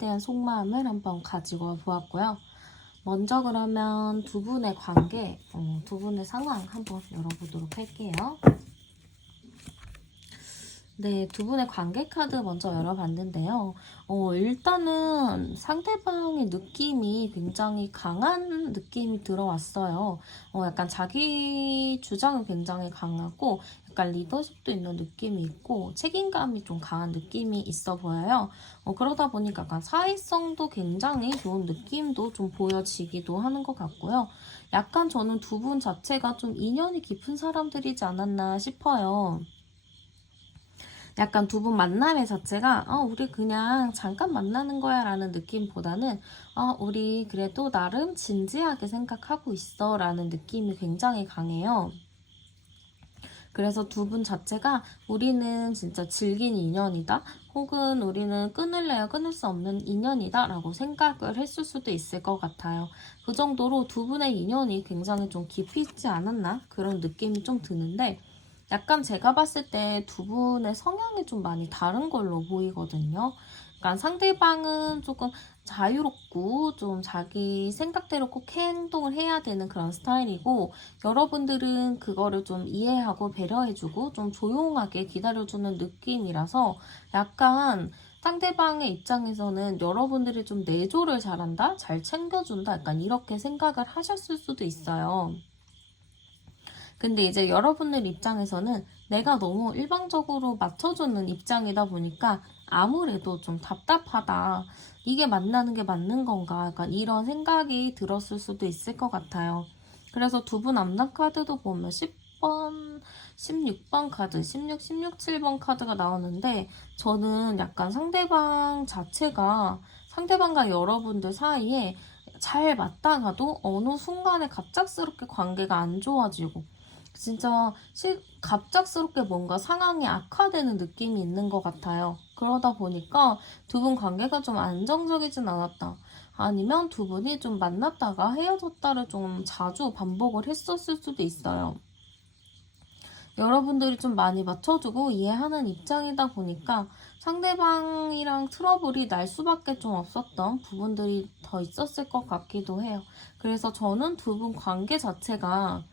대한 속마음을 한번 가지고 보았고요. 먼저 그러면 두 분의 관계, 두 분의 상황 한번 열어보도록 할게요. 네, 두 분의 관계 카드 먼저 열어봤는데요. 일단은 상대방의 느낌이 굉장히 강한 느낌이 들어왔어요. 약간 자기 주장은 굉장히 강하고 약간 리더십도 있는 느낌이 있고 책임감이 좀 강한 느낌이 있어 보여요. 그러다 보니까 약간 사회성도 굉장히 좋은 느낌도 좀 보여지기도 하는 것 같고요. 약간 저는 두 분 자체가 좀 인연이 깊은 사람들이지 않았나 싶어요. 약간 두 분 만남의 자체가 우리 그냥 잠깐 만나는 거야 라는 느낌보다는 우리 그래도 나름 진지하게 생각하고 있어 라는 느낌이 굉장히 강해요. 그래서 두 분 자체가 우리는 진짜 질긴 인연이다 혹은 우리는 끊을래야 끊을 수 없는 인연이다 라고 생각을 했을 수도 있을 것 같아요. 그 정도로 두 분의 인연이 굉장히 좀 깊이 있지 않았나 그런 느낌이 좀 드는데 약간 제가 봤을 때 두 분의 성향이 좀 많이 다른 걸로 보이거든요. 그러니까 상대방은 조금 자유롭고 좀 자기 생각대로 꼭 행동을 해야 되는 그런 스타일이고 여러분들은 그거를 좀 이해하고 배려해주고 좀 조용하게 기다려주는 느낌이라서 약간 상대방의 입장에서는 여러분들이 좀 내조를 잘한다? 잘 챙겨준다? 약간 이렇게 생각을 하셨을 수도 있어요. 근데 이제 여러분들 입장에서는 내가 너무 일방적으로 맞춰주는 입장이다 보니까 아무래도 좀 답답하다. 이게 만나는 게 맞는 건가? 약간 이런 생각이 들었을 수도 있을 것 같아요. 그래서 두 분 앞남 카드도 보면 10번, 16번 카드, 16, 16, 7번 카드가 나오는데 저는 약간 상대방 자체가 상대방과 여러분들 사이에 잘 맞다가도 어느 순간에 갑작스럽게 관계가 안 좋아지고 진짜 갑작스럽게 뭔가 상황이 악화되는 느낌이 있는 것 같아요. 그러다 보니까 두 분 관계가 좀 안정적이진 않았다. 아니면 두 분이 좀 만났다가 헤어졌다를 좀 자주 반복을 했었을 수도 있어요. 여러분들이 좀 많이 맞춰주고 이해하는 입장이다 보니까 상대방이랑 트러블이 날 수밖에 좀 없었던 부분들이 더 있었을 것 같기도 해요. 그래서 저는 두 분 관계 자체가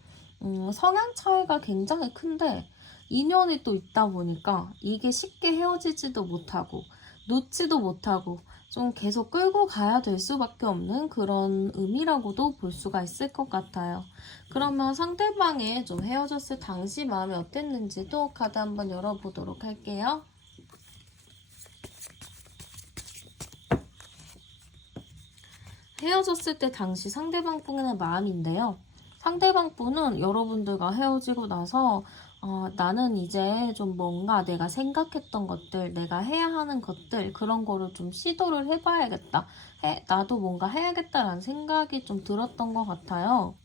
성향 차이가 굉장히 큰데 인연이 또 있다 보니까 이게 쉽게 헤어지지도 못하고 놓지도 못하고 좀 계속 끌고 가야 될 수밖에 없는 그런 의미라고도 볼 수가 있을 것 같아요. 그러면 상대방의 좀 헤어졌을 당시 마음이 어땠는지도 카드 한번 열어보도록 할게요. 헤어졌을 때 당시 상대방 분의 마음인데요. 상대방 분은 여러분들과 헤어지고 나서 나는 이제 좀 뭔가 내가 생각했던 것들, 내가 해야 하는 것들 그런 거를 좀 시도를 해봐야겠다. 나도 뭔가 해야겠다라는 생각이 좀 들었던 것 같아요.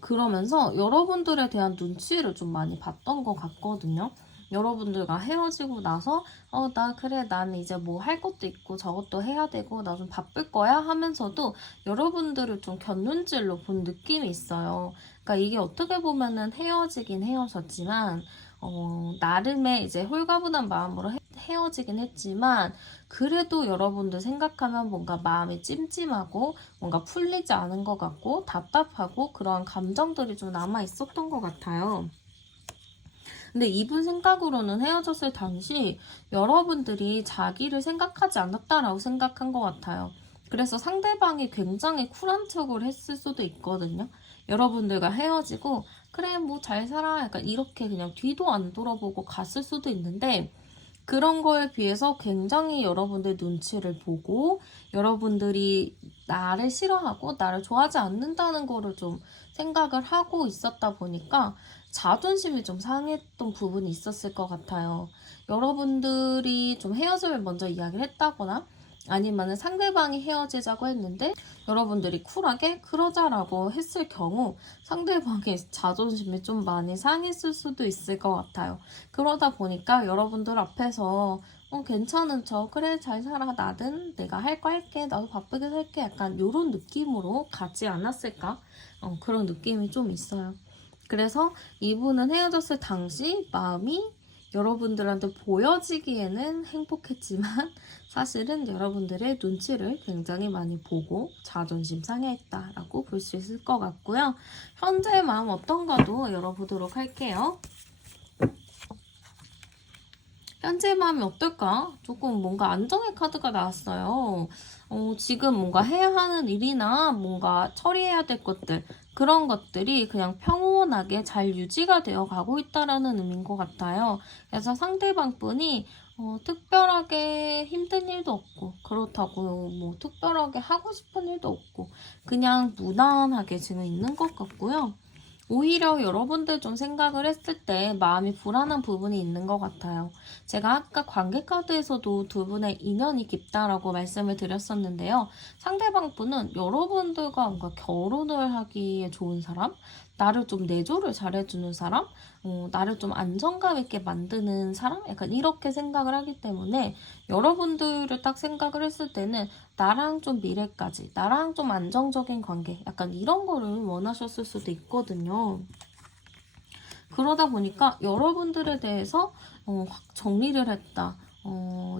그러면서 여러분들에 대한 눈치를 좀 많이 봤던 것 같거든요. 여러분들과 헤어지고 나서 나 그래 나는 이제 뭐 할 것도 있고 저것도 해야 되고 나 좀 바쁠 거야 하면서도 여러분들을 좀 곁눈질로 본 느낌이 있어요. 그러니까 이게 어떻게 보면은 헤어지긴 헤어졌지만 나름의 이제 홀가분한 마음으로 헤어지긴 했지만 그래도 여러분들 생각하면 뭔가 마음이 찜찜하고 뭔가 풀리지 않은 것 같고 답답하고 그러한 감정들이 좀 남아 있었던 것 같아요. 근데 이분 생각으로는 헤어졌을 당시 여러분들이 자기를 생각하지 않았다라고 생각한 것 같아요. 그래서 상대방이 굉장히 쿨한 척을 했을 수도 있거든요. 여러분들과 헤어지고 그래 뭐 잘 살아 약간 이렇게 그냥 뒤도 안 돌아보고 갔을 수도 있는데 그런 거에 비해서 굉장히 여러분들 눈치를 보고 여러분들이 나를 싫어하고 나를 좋아하지 않는다는 거를 좀 생각을 하고 있었다 보니까 자존심이 좀 상했던 부분이 있었을 것 같아요. 여러분들이 좀 헤어짐을 먼저 이야기를 했다거나 아니면 상대방이 헤어지자고 했는데 여러분들이 쿨하게 그러자라고 했을 경우 상대방의 자존심이 좀 많이 상했을 수도 있을 것 같아요. 그러다 보니까 여러분들 앞에서 괜찮은 척 그래 잘 살아 나든 내가 할 거 할게 나도 바쁘게 살게 약간 이런 느낌으로 가지 않았을까 그런 느낌이 좀 있어요. 그래서 이분은 헤어졌을 당시 마음이 여러분들한테 보여지기에는 행복했지만 사실은 여러분들의 눈치를 굉장히 많이 보고 자존심 상해했다라고 볼 수 있을 것 같고요. 현재의 마음 어떤가도 열어보도록 할게요. 현재 마음이 어떨까? 조금 뭔가 안정의 카드가 나왔어요. 지금 뭔가 해야 하는 일이나 뭔가 처리해야 될 것들, 그런 것들이 그냥 평온하게 잘 유지가 되어 가고 있다라는 의미인 것 같아요. 그래서 상대방 분이 특별하게 힘든 일도 없고, 그렇다고 뭐 특별하게 하고 싶은 일도 없고, 그냥 무난하게 지금 있는 것 같고요. 오히려 여러분들 좀 생각을 했을 때 마음이 불안한 부분이 있는 것 같아요. 제가 아까 관계 카드에서도 두 분의 인연이 깊다라고 말씀을 드렸었는데요. 상대방 분은 여러분들과 뭔가 결혼을 하기에 좋은 사람, 나를 좀 내조를 잘해주는 사람, 나를 좀 안정감 있게 만드는 사람? 약간 이렇게 생각을 하기 때문에 여러분들을 딱 생각을 했을 때는 나랑 좀 미래까지, 나랑 좀 안정적인 관계, 약간 이런 거를 원하셨을 수도 있거든요. 그러다 보니까 여러분들에 대해서 확 정리를 했다.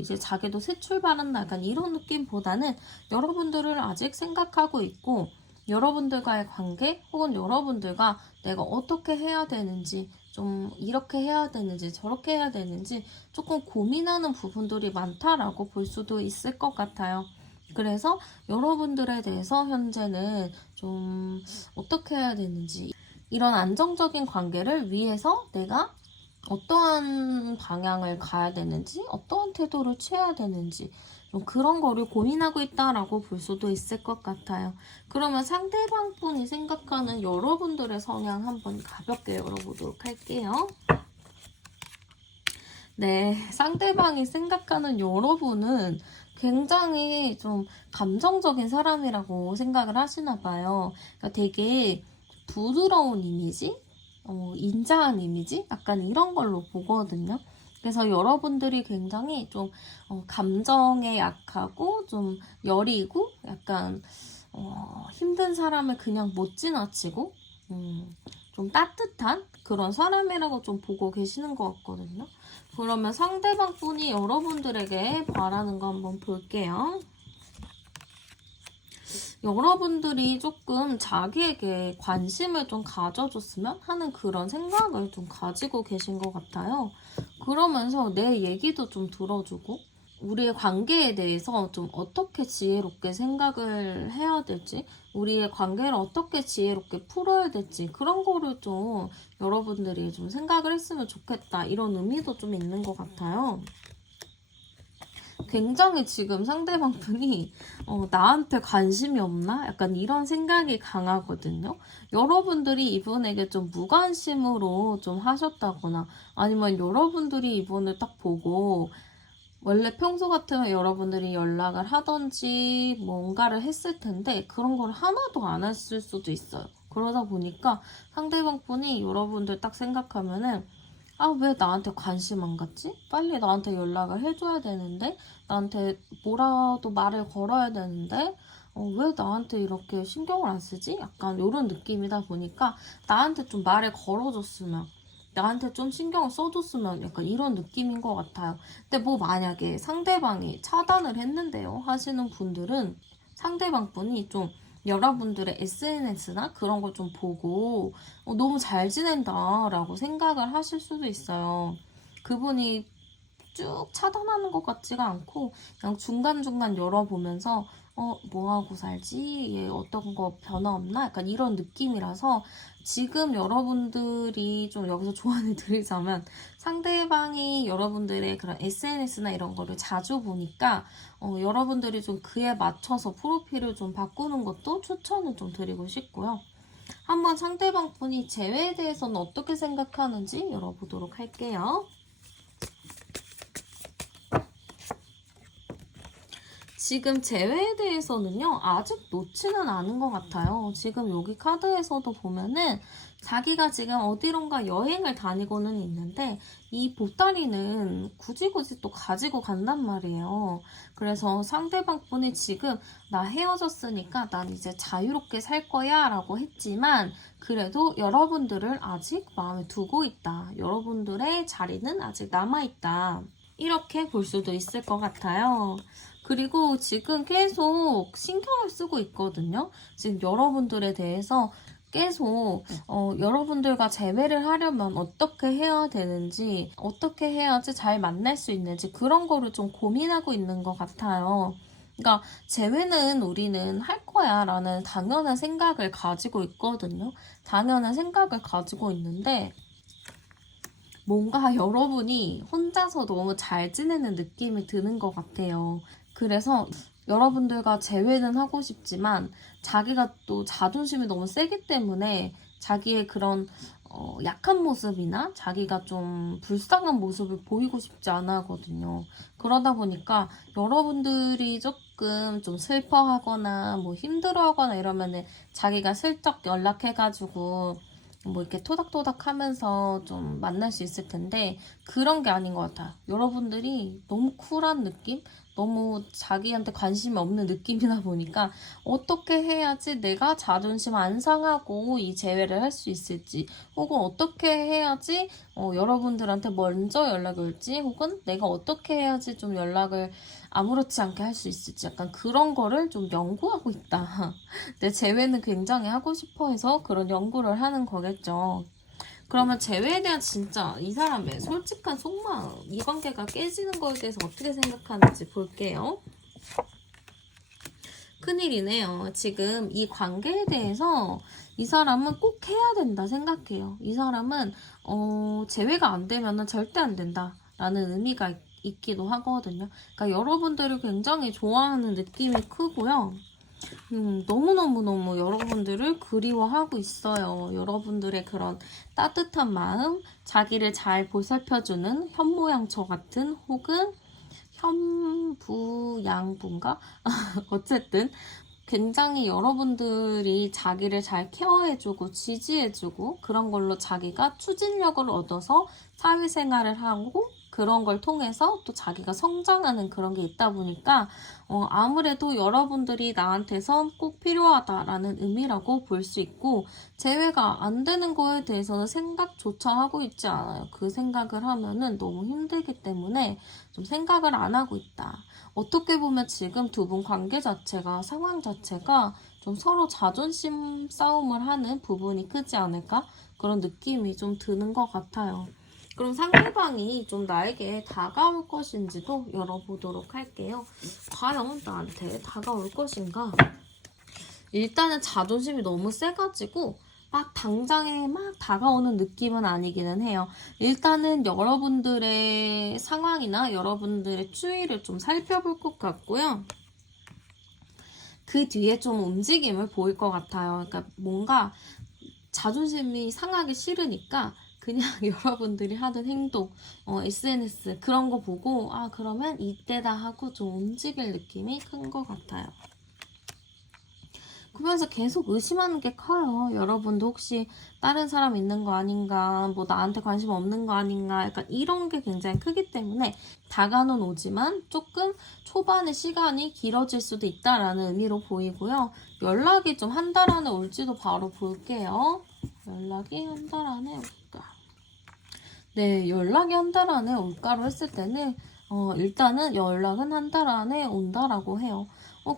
이제 자기도 새 출발한다. 약간 이런 느낌보다는 여러분들을 아직 생각하고 있고, 여러분들과의 관계 혹은 여러분들과 내가 어떻게 해야 되는지, 좀 이렇게 해야 되는지 저렇게 해야 되는지 조금 고민하는 부분들이 많다라고 볼 수도 있을 것 같아요. 그래서 여러분들에 대해서 현재는 좀 어떻게 해야 되는지, 이런 안정적인 관계를 위해서 내가 어떠한 방향을 가야 되는지, 어떠한 태도를 취해야 되는지, 좀 그런 거를 고민하고 있다라고 볼 수도 있을 것 같아요. 그러면 상대방 분이 생각하는 여러분들의 성향 한번 가볍게 열어보도록 할게요. 네, 상대방이 생각하는 여러분은 굉장히 좀 감정적인 사람이라고 생각을 하시나 봐요. 그러니까 되게 부드러운 이미지? 인자한 이미지? 약간 이런 걸로 보거든요. 그래서 여러분들이 굉장히 좀 감정에 약하고 좀 여리고 약간 힘든 사람을 그냥 못 지나치고 좀 따뜻한 그런 사람이라고 좀 보고 계시는 것 같거든요. 그러면 상대방 분이 여러분들에게 바라는 거 한번 볼게요. 여러분들이 조금 자기에게 관심을 좀 가져줬으면 하는 그런 생각을 좀 가지고 계신 것 같아요. 그러면서 내 얘기도 좀 들어주고, 우리의 관계에 대해서 좀 어떻게 지혜롭게 생각을 해야 될지, 우리의 관계를 어떻게 지혜롭게 풀어야 될지, 그런 거를 좀 여러분들이 좀 생각을 했으면 좋겠다. 이런 의미도 좀 있는 것 같아요. 굉장히 지금 상대방 분이 나한테 관심이 없나? 약간 이런 생각이 강하거든요. 여러분들이 이분에게 좀 무관심으로 좀 하셨다거나 아니면 여러분들이 이분을 딱 보고 원래 평소 같으면 여러분들이 연락을 하던지 뭔가를 했을 텐데 그런 걸 하나도 안 했을 수도 있어요. 그러다 보니까 상대방 분이 여러분들 딱 생각하면은 왜 나한테 관심 안 갖지? 빨리 나한테 연락을 해줘야 되는데, 나한테 뭐라도 말을 걸어야 되는데, 왜 나한테 이렇게 신경을 안 쓰지? 약간 이런 느낌이다 보니까, 나한테 좀 말을 걸어줬으면, 나한테 좀 신경을 써줬으면 약간 이런 느낌인 것 같아요. 근데 뭐 만약에 상대방이 차단을 했는데요 하시는 분들은 상대방 분이 좀 여러분들의 SNS나 그런 걸 좀 보고 너무 잘 지낸다라고 생각을 하실 수도 있어요. 그분이 쭉 차단하는 것 같지가 않고 그냥 중간중간 열어보면서 뭐하고 살지? 얘 어떤 거 변화 없나? 약간 이런 느낌이라서 지금 여러분들이 좀 여기서 조언을 드리자면 상대방이 여러분들의 그런 SNS나 이런 거를 자주 보니까 여러분들이 좀 그에 맞춰서 프로필을 좀 바꾸는 것도 추천을 좀 드리고 싶고요. 한번 상대방 분이 재회에 대해서는 어떻게 생각하는지 열어보도록 할게요. 지금 재회에 대해서는요, 아직 놓지는 않은 것 같아요. 지금 여기 카드에서도 보면은 자기가 지금 어디론가 여행을 다니고는 있는데 이 보따리는 굳이 또 가지고 간단 말이에요. 그래서 상대방 분이 지금 나 헤어졌으니까 난 이제 자유롭게 살 거야 라고 했지만 그래도 여러분들을 아직 마음에 두고 있다. 여러분들의 자리는 아직 남아있다. 이렇게 볼 수도 있을 것 같아요. 그리고 지금 계속 신경을 쓰고 있거든요. 지금 여러분들에 대해서 계속 여러분들과 재회를 하려면 어떻게 해야 되는지, 어떻게 해야지 잘 만날 수 있는지 그런 거를 좀 고민하고 있는 것 같아요. 그러니까 재회는 우리는 할 거야 라는 당연한 생각을 가지고 있거든요. 당연한 생각을 가지고 있는데 뭔가 여러분이 혼자서 너무 잘 지내는 느낌이 드는 것 같아요. 그래서 여러분들과 재회는 하고 싶지만 자기가 또 자존심이 너무 세기 때문에 자기의 그런 약한 모습이나 자기가 좀 불쌍한 모습을 보이고 싶지 않아 하거든요. 그러다 보니까 여러분들이 조금 좀 슬퍼하거나 뭐 힘들어하거나 이러면은 자기가 슬쩍 연락해가지고 뭐 이렇게 토닥토닥 하면서 좀 만날 수 있을 텐데 그런 게 아닌 것 같아요. 여러분들이 너무 쿨한 느낌? 너무 자기한테 관심이 없는 느낌이다 보니까 어떻게 해야지 내가 자존심 안 상하고 이 재회를 할 수 있을지 혹은 어떻게 해야지 여러분들한테 먼저 연락이 올지 혹은 내가 어떻게 해야지 좀 연락을 아무렇지 않게 할 수 있을지 약간 그런 거를 좀 연구하고 있다. 내 재회는 굉장히 하고 싶어 해서 그런 연구를 하는 거겠죠. 그러면 재회에 대한 진짜 이 사람의 솔직한 속마음, 이 관계가 깨지는 거에 대해서 어떻게 생각하는지 볼게요. 큰일이네요. 지금 이 관계에 대해서 이 사람은 꼭 해야 된다 생각해요. 이 사람은 재회가 안 되면 절대 안 된다 라는 의미가 있기도 하거든요. 그러니까 여러분들을 굉장히 좋아하는 느낌이 크고요. 너무너무너무 여러분들을 그리워하고 있어요. 여러분들의 그런 따뜻한 마음, 자기를 잘 보살펴주는 현모양처 같은 혹은 현부양부인가? 어쨌든 굉장히 여러분들이 자기를 잘 케어해주고 지지해주고 그런 걸로 자기가 추진력을 얻어서 사회생활을 하고 그런 걸 통해서 또 자기가 성장하는 그런 게 있다 보니까 아무래도 여러분들이 나한테선 꼭 필요하다라는 의미라고 볼 수 있고 재회가 안 되는 거에 대해서는 생각조차 하고 있지 않아요. 그 생각을 하면은 너무 힘들기 때문에 좀 생각을 안 하고 있다. 어떻게 보면 지금 두 분 관계 자체가 상황 자체가 좀 서로 자존심 싸움을 하는 부분이 크지 않을까? 그런 느낌이 좀 드는 것 같아요. 그럼 상대방이 좀 나에게 다가올 것인지도 열어보도록 할게요. 과연 나한테 다가올 것인가? 일단은 자존심이 너무 세가지고 막 당장에 막 다가오는 느낌은 아니기는 해요. 일단은 여러분들의 상황이나 여러분들의 추이를 좀 살펴볼 것 같고요. 그 뒤에 좀 움직임을 보일 것 같아요. 그러니까 뭔가 자존심이 상하기 싫으니까 그냥 여러분들이 하는 행동, SNS 그런 거 보고 그러면 이때다 하고 좀 움직일 느낌이 큰 것 같아요. 그러면서 계속 의심하는 게 커요. 여러분도 혹시 다른 사람 있는 거 아닌가, 뭐 나한테 관심 없는 거 아닌가, 약간 이런 게 굉장히 크기 때문에 다가는 오지만 조금 초반의 시간이 길어질 수도 있다라는 의미로 보이고요. 연락이 좀 한 달 안에 올지도 바로 볼게요. 연락이 한 달 안에 올까? 네, 연락이 한 달 안에 올까로 했을 때는 일단은 연락은 한 달 안에 온다라고 해요.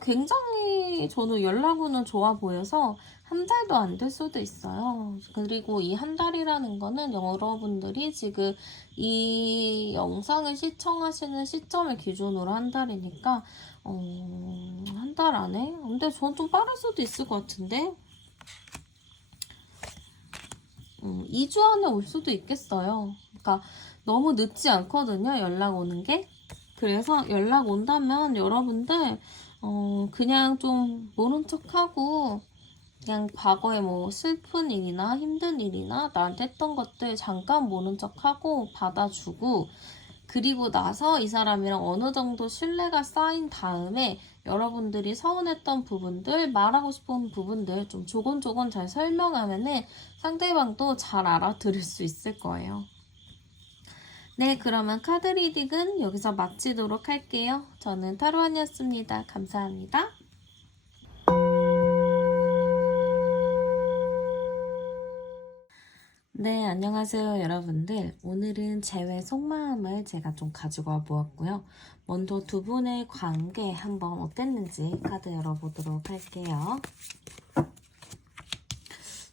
굉장히 저는 연락운은 좋아 보여서 한 달도 안 될 수도 있어요. 그리고 이 한 달이라는 거는 여러분들이 지금 이 영상을 시청하시는 시점을 기준으로 한 달이니까 한 달 안에? 근데 전 좀 빠를 수도 있을 것 같은데 2주 안에 올 수도 있겠어요. 그러니까 너무 늦지 않거든요. 연락 오는 게. 그래서 연락 온다면 여러분들 그냥 좀 모른 척하고 그냥 과거에 뭐 슬픈 일이나 힘든 일이나 나한테 했던 것들 잠깐 모른 척하고 받아주고 그리고 나서 이 사람이랑 어느 정도 신뢰가 쌓인 다음에 여러분들이 서운했던 부분들, 말하고 싶은 부분들 좀 조곤조곤 잘 설명하면은 상대방도 잘 알아들을 수 있을 거예요. 네, 그러면 카드 리딩은 여기서 마치도록 할게요. 저는 타로안이었습니다. 감사합니다. 네, 안녕하세요, 여러분들. 오늘은 제외 속마음을 제가 좀 가지고 와 보았고요. 먼저 두 분의 관계 한번 어땠는지 카드 열어보도록 할게요.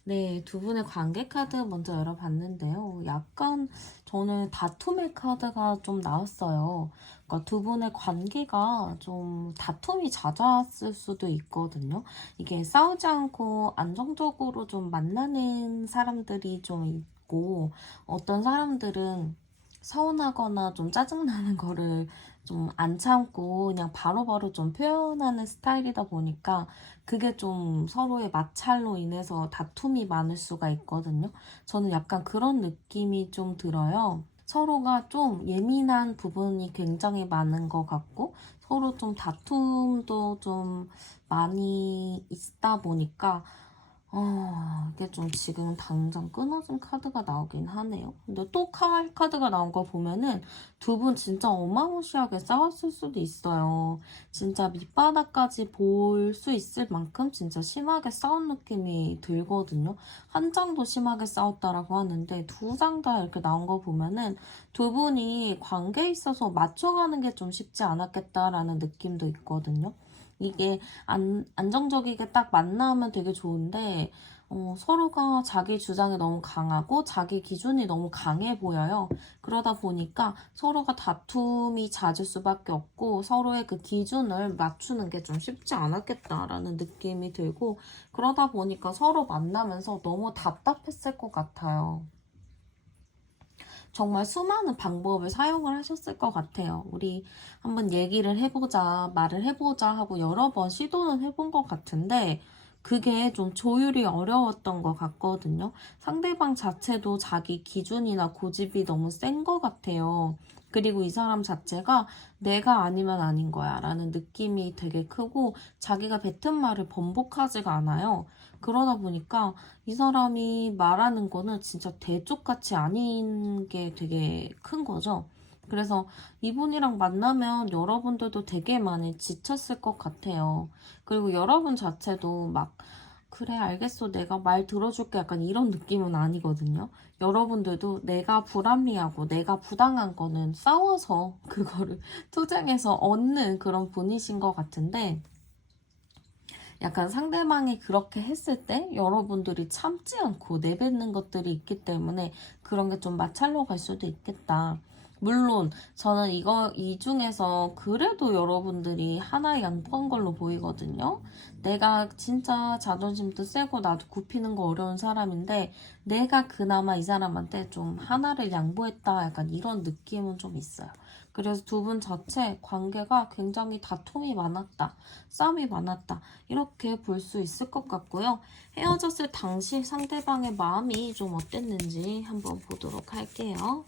네, 두 분의 관계 카드 먼저 열어봤는데요. 약간 저는 다툼의 카드가 좀 나왔어요. 그러니까 두 분의 관계가 좀 다툼이 잦았을 수도 있거든요. 이게 싸우지 않고 안정적으로 좀 만나는 사람들이 좀 있고, 어떤 사람들은 서운하거나 좀 짜증나는 거를 좀 안 참고 그냥 바로바로 좀 표현하는 스타일이다 보니까 그게 좀 서로의 마찰로 인해서 다툼이 많을 수가 있거든요. 저는 약간 그런 느낌이 좀 들어요. 서로가 좀 예민한 부분이 굉장히 많은 것 같고 서로 좀 다툼도 좀 많이 있다 보니까 이게 좀 지금 당장 끊어진 카드가 나오긴 하네요. 근데 또 카드가 나온 거 보면은 두 분 진짜 어마무시하게 싸웠을 수도 있어요. 진짜 밑바닥까지 볼 수 있을 만큼 진짜 심하게 싸운 느낌이 들거든요. 한 장도 심하게 싸웠다라고 하는데 두 장 다 이렇게 나온 거 보면은 두 분이 관계에 있어서 맞춰가는 게 좀 쉽지 않았겠다라는 느낌도 있거든요. 이게 안정적이게 딱 만나면 되게 좋은데 서로가 자기 주장이 너무 강하고 자기 기준이 너무 강해 보여요. 그러다 보니까 서로가 다툼이 잦을 수밖에 없고 서로의 그 기준을 맞추는 게 좀 쉽지 않았겠다라는 느낌이 들고 그러다 보니까 서로 만나면서 너무 답답했을 것 같아요. 정말 수많은 방법을 사용을 하셨을 것 같아요. 우리 한번 얘기를 해보자, 말을 해보자 하고 여러 번 시도는 해본 것 같은데 그게 좀 조율이 어려웠던 것 같거든요. 상대방 자체도 자기 기준이나 고집이 너무 센 것 같아요. 그리고 이 사람 자체가 내가 아니면 아닌 거야 라는 느낌이 되게 크고 자기가 뱉은 말을 번복하지가 않아요. 그러다 보니까 이 사람이 말하는 거는 진짜 대쪽같이 아닌 게 되게 큰 거죠. 그래서 이분이랑 만나면 여러분들도 되게 많이 지쳤을 것 같아요. 그리고 여러분 자체도 막 그래 알겠어 내가 말 들어줄게 약간 이런 느낌은 아니거든요. 여러분들도 내가 불합리하고 내가 부당한 거는 싸워서 그거를 투쟁해서 얻는 그런 분이신 것 같은데 약간 상대방이 그렇게 했을 때 여러분들이 참지 않고 내뱉는 것들이 있기 때문에 그런 게 좀 마찰로 갈 수도 있겠다. 물론 저는 이 중에서 그래도 여러분들이 하나 양보한 걸로 보이거든요. 내가 진짜 자존심도 세고 나도 굽히는 거 어려운 사람인데 내가 그나마 이 사람한테 좀 하나를 양보했다 약간 이런 느낌은 좀 있어요. 그래서 두 분 자체 관계가 굉장히 다툼이 많았다, 싸움이 많았다 이렇게 볼 수 있을 것 같고요. 헤어졌을 당시 상대방의 마음이 좀 어땠는지 한번 보도록 할게요.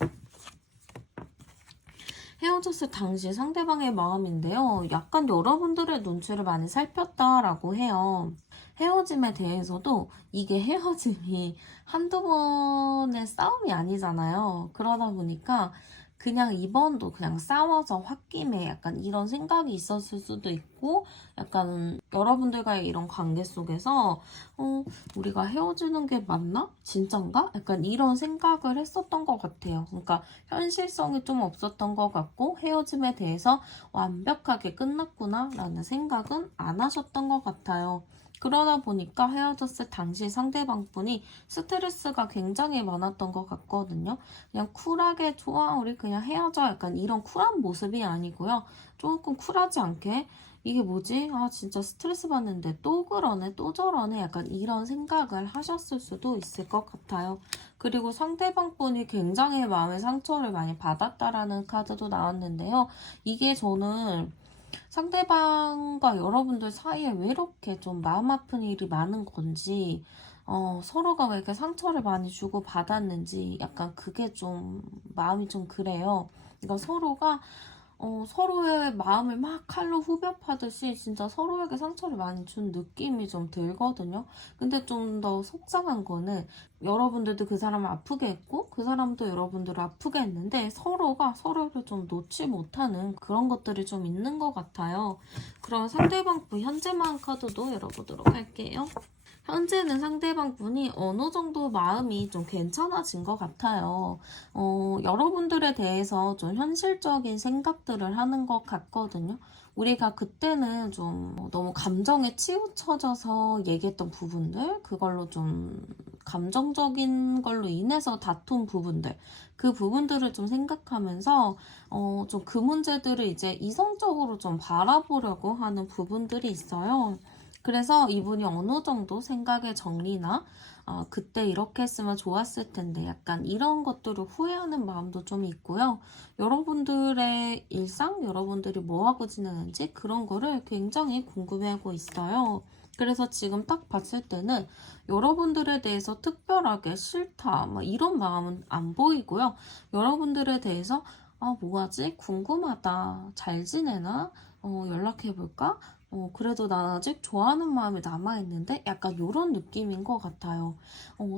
헤어졌을 당시 상대방의 마음인데요. 약간 여러분들의 눈치를 많이 살폈다라고 해요. 헤어짐에 대해서도 이게 헤어짐이 한두 번의 싸움이 아니잖아요. 그러다 보니까 그냥 이번도 그냥 싸워서 홧김에 약간 이런 생각이 있었을 수도 있고 약간 여러분들과의 이런 관계 속에서 우리가 헤어지는 게 맞나? 진짠가? 약간 이런 생각을 했었던 것 같아요. 그러니까 현실성이 좀 없었던 것 같고 헤어짐에 대해서 완벽하게 끝났구나 라는 생각은 안 하셨던 것 같아요. 그러다 보니까 헤어졌을 당시 상대방분이 스트레스가 굉장히 많았던 것 같거든요. 그냥 쿨하게 좋아 우리 그냥 헤어져 약간 이런 쿨한 모습이 아니고요. 조금 쿨하지 않게 이게 뭐지? 아 진짜 스트레스 받는데 또 그러네 또 저러네 약간 이런 생각을 하셨을 수도 있을 것 같아요. 그리고 상대방분이 굉장히 마음의 상처를 많이 받았다라는 카드도 나왔는데요. 이게 저는 상대방과 여러분들 사이에 왜 이렇게 좀 마음 아픈 일이 많은 건지, 서로가 왜 이렇게 상처를 많이 주고 받았는지, 약간 그게 좀 마음이 좀 그래요. 그러니까 서로가 서로의 마음을 막 칼로 후벼 파듯이 진짜 서로에게 상처를 많이 준 느낌이 좀 들거든요. 근데 좀 더 속상한 거는 여러분들도 그 사람을 아프게 했고 그 사람도 여러분들을 아프게 했는데 서로가 서로를 좀 놓지 못하는 그런 것들이 좀 있는 것 같아요. 그럼 상대방 분 현재 마음 카드도 열어보도록 할게요. 현재는 상대방 분이 어느 정도 마음이 좀 괜찮아진 것 같아요. 여러분들에 대해서 좀 현실적인 생각들을 하는 것 같거든요. 우리가 그때는 좀 너무 감정에 치우쳐져서 얘기했던 부분들, 그걸로 좀 감정적인 걸로 인해서 다툰 부분들, 그 부분들을 좀 생각하면서 좀 그 문제들을 이제 이성적으로 좀 바라보려고 하는 부분들이 있어요. 그래서 이분이 어느 정도 생각의 정리나 그때 이렇게 했으면 좋았을 텐데 약간 이런 것들을 후회하는 마음도 좀 있고요. 여러분들의 일상, 여러분들이 뭐하고 지내는지 그런 거를 굉장히 궁금해하고 있어요. 그래서 지금 딱 봤을 때는 여러분들에 대해서 특별하게 싫다, 막 이런 마음은 안 보이고요. 여러분들에 대해서 뭐하지? 궁금하다. 잘 지내나? 연락해볼까? 그래도 난 아직 좋아하는 마음이 남아있는데 약간 이런 느낌인 것 같아요.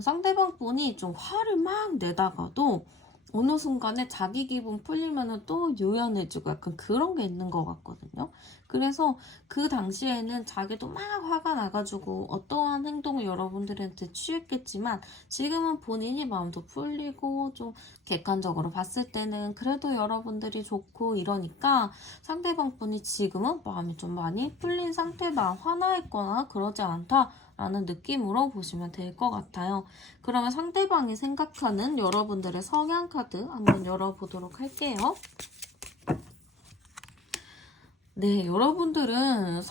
상대방 분이 좀 화를 막 내다가도 어느 순간에 자기 기분 풀리면은 또 유연해지고 약간 그런 게 있는 것 같거든요. 그래서 그 당시에는 자기도 막 화가 나가지고 어떠한 행동을 여러분들한테 취했겠지만 지금은 본인이 마음도 풀리고 좀 객관적으로 봤을 때는 그래도 여러분들이 좋고 이러니까 상대방 분이 지금은 마음이 좀 많이 풀린 상태다. 화나 있거나 그러지 않다라는 느낌으로 보시면 될 것 같아요. 그러면 상대방이 생각하는 여러분들의 성향 카드 한번 열어보도록 할게요. 네, 여러분들은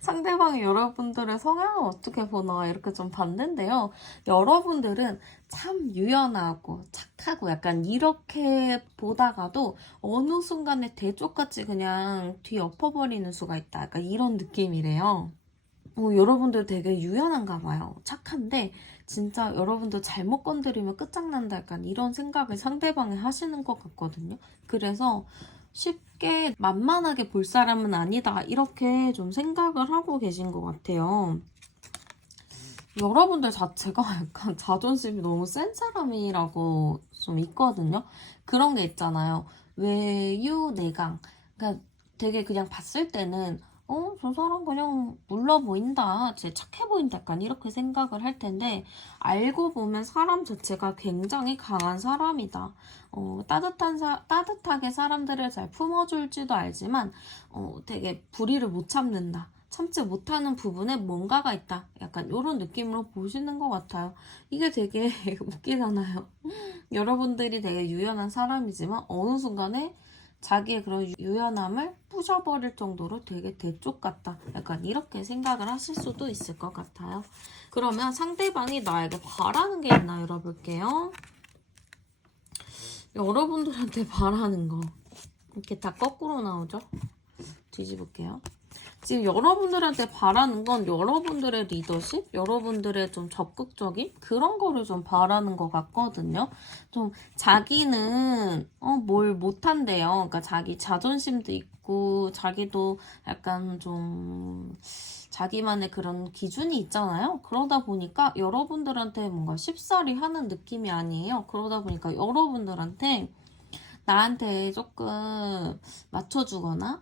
상대방이 여러분들의 성향을 어떻게 보나 이렇게 좀 봤는데요. 여러분들은 참 유연하고 착하고 약간 이렇게 보다가도 어느 순간에 대쪽같이 그냥 뒤엎어버리는 수가 있다. 약간 이런 느낌이래요. 여러분들 되게 유연한가 봐요. 착한데 진짜 여러분들 잘못 건드리면 끝장난다. 약간 이런 생각을 상대방이 하시는 것 같거든요. 그래서 쉽게 만만하게 볼 사람은 아니다. 이렇게 좀 생각을 하고 계신 것 같아요. 여러분들 자체가 약간 자존심이 너무 센 사람이라고 좀 있거든요. 그런 게 있잖아요. 외유내강. 그러니까 되게 그냥 봤을 때는 저 사람 그냥 물러 보인다. 쟤 착해 보인다. 약간 이렇게 생각을 할 텐데 알고 보면 사람 자체가 굉장히 강한 사람이다. 따뜻하게 사람들을 잘 품어줄지도 알지만 되게 불의를 못 참는다. 참지 못하는 부분에 뭔가가 있다. 약간 이런 느낌으로 보시는 것 같아요. 이게 되게 웃기잖아요. 여러분들이 되게 유연한 사람이지만 어느 순간에 자기의 그런 유연함을 부셔버릴 정도로 되게 대쪽 같다. 약간 이렇게 생각을 하실 수도 있을 것 같아요. 그러면 상대방이 나에게 바라는 게 있나 열어볼게요. 여러분들한테 바라는 거. 이렇게 다 거꾸로 나오죠? 뒤집을게요. 지금 여러분들한테 바라는 건 여러분들의 리더십, 여러분들의 좀 적극적인 그런 거를 좀 바라는 것 같거든요. 좀 자기는 뭘 못한대요. 그러니까 자기 자존심도 있고 자기도 약간 좀 자기만의 그런 기준이 있잖아요. 그러다 보니까 여러분들한테 뭔가 쉽사리 하는 느낌이 아니에요. 그러다 보니까 여러분들한테 나한테 조금 맞춰주거나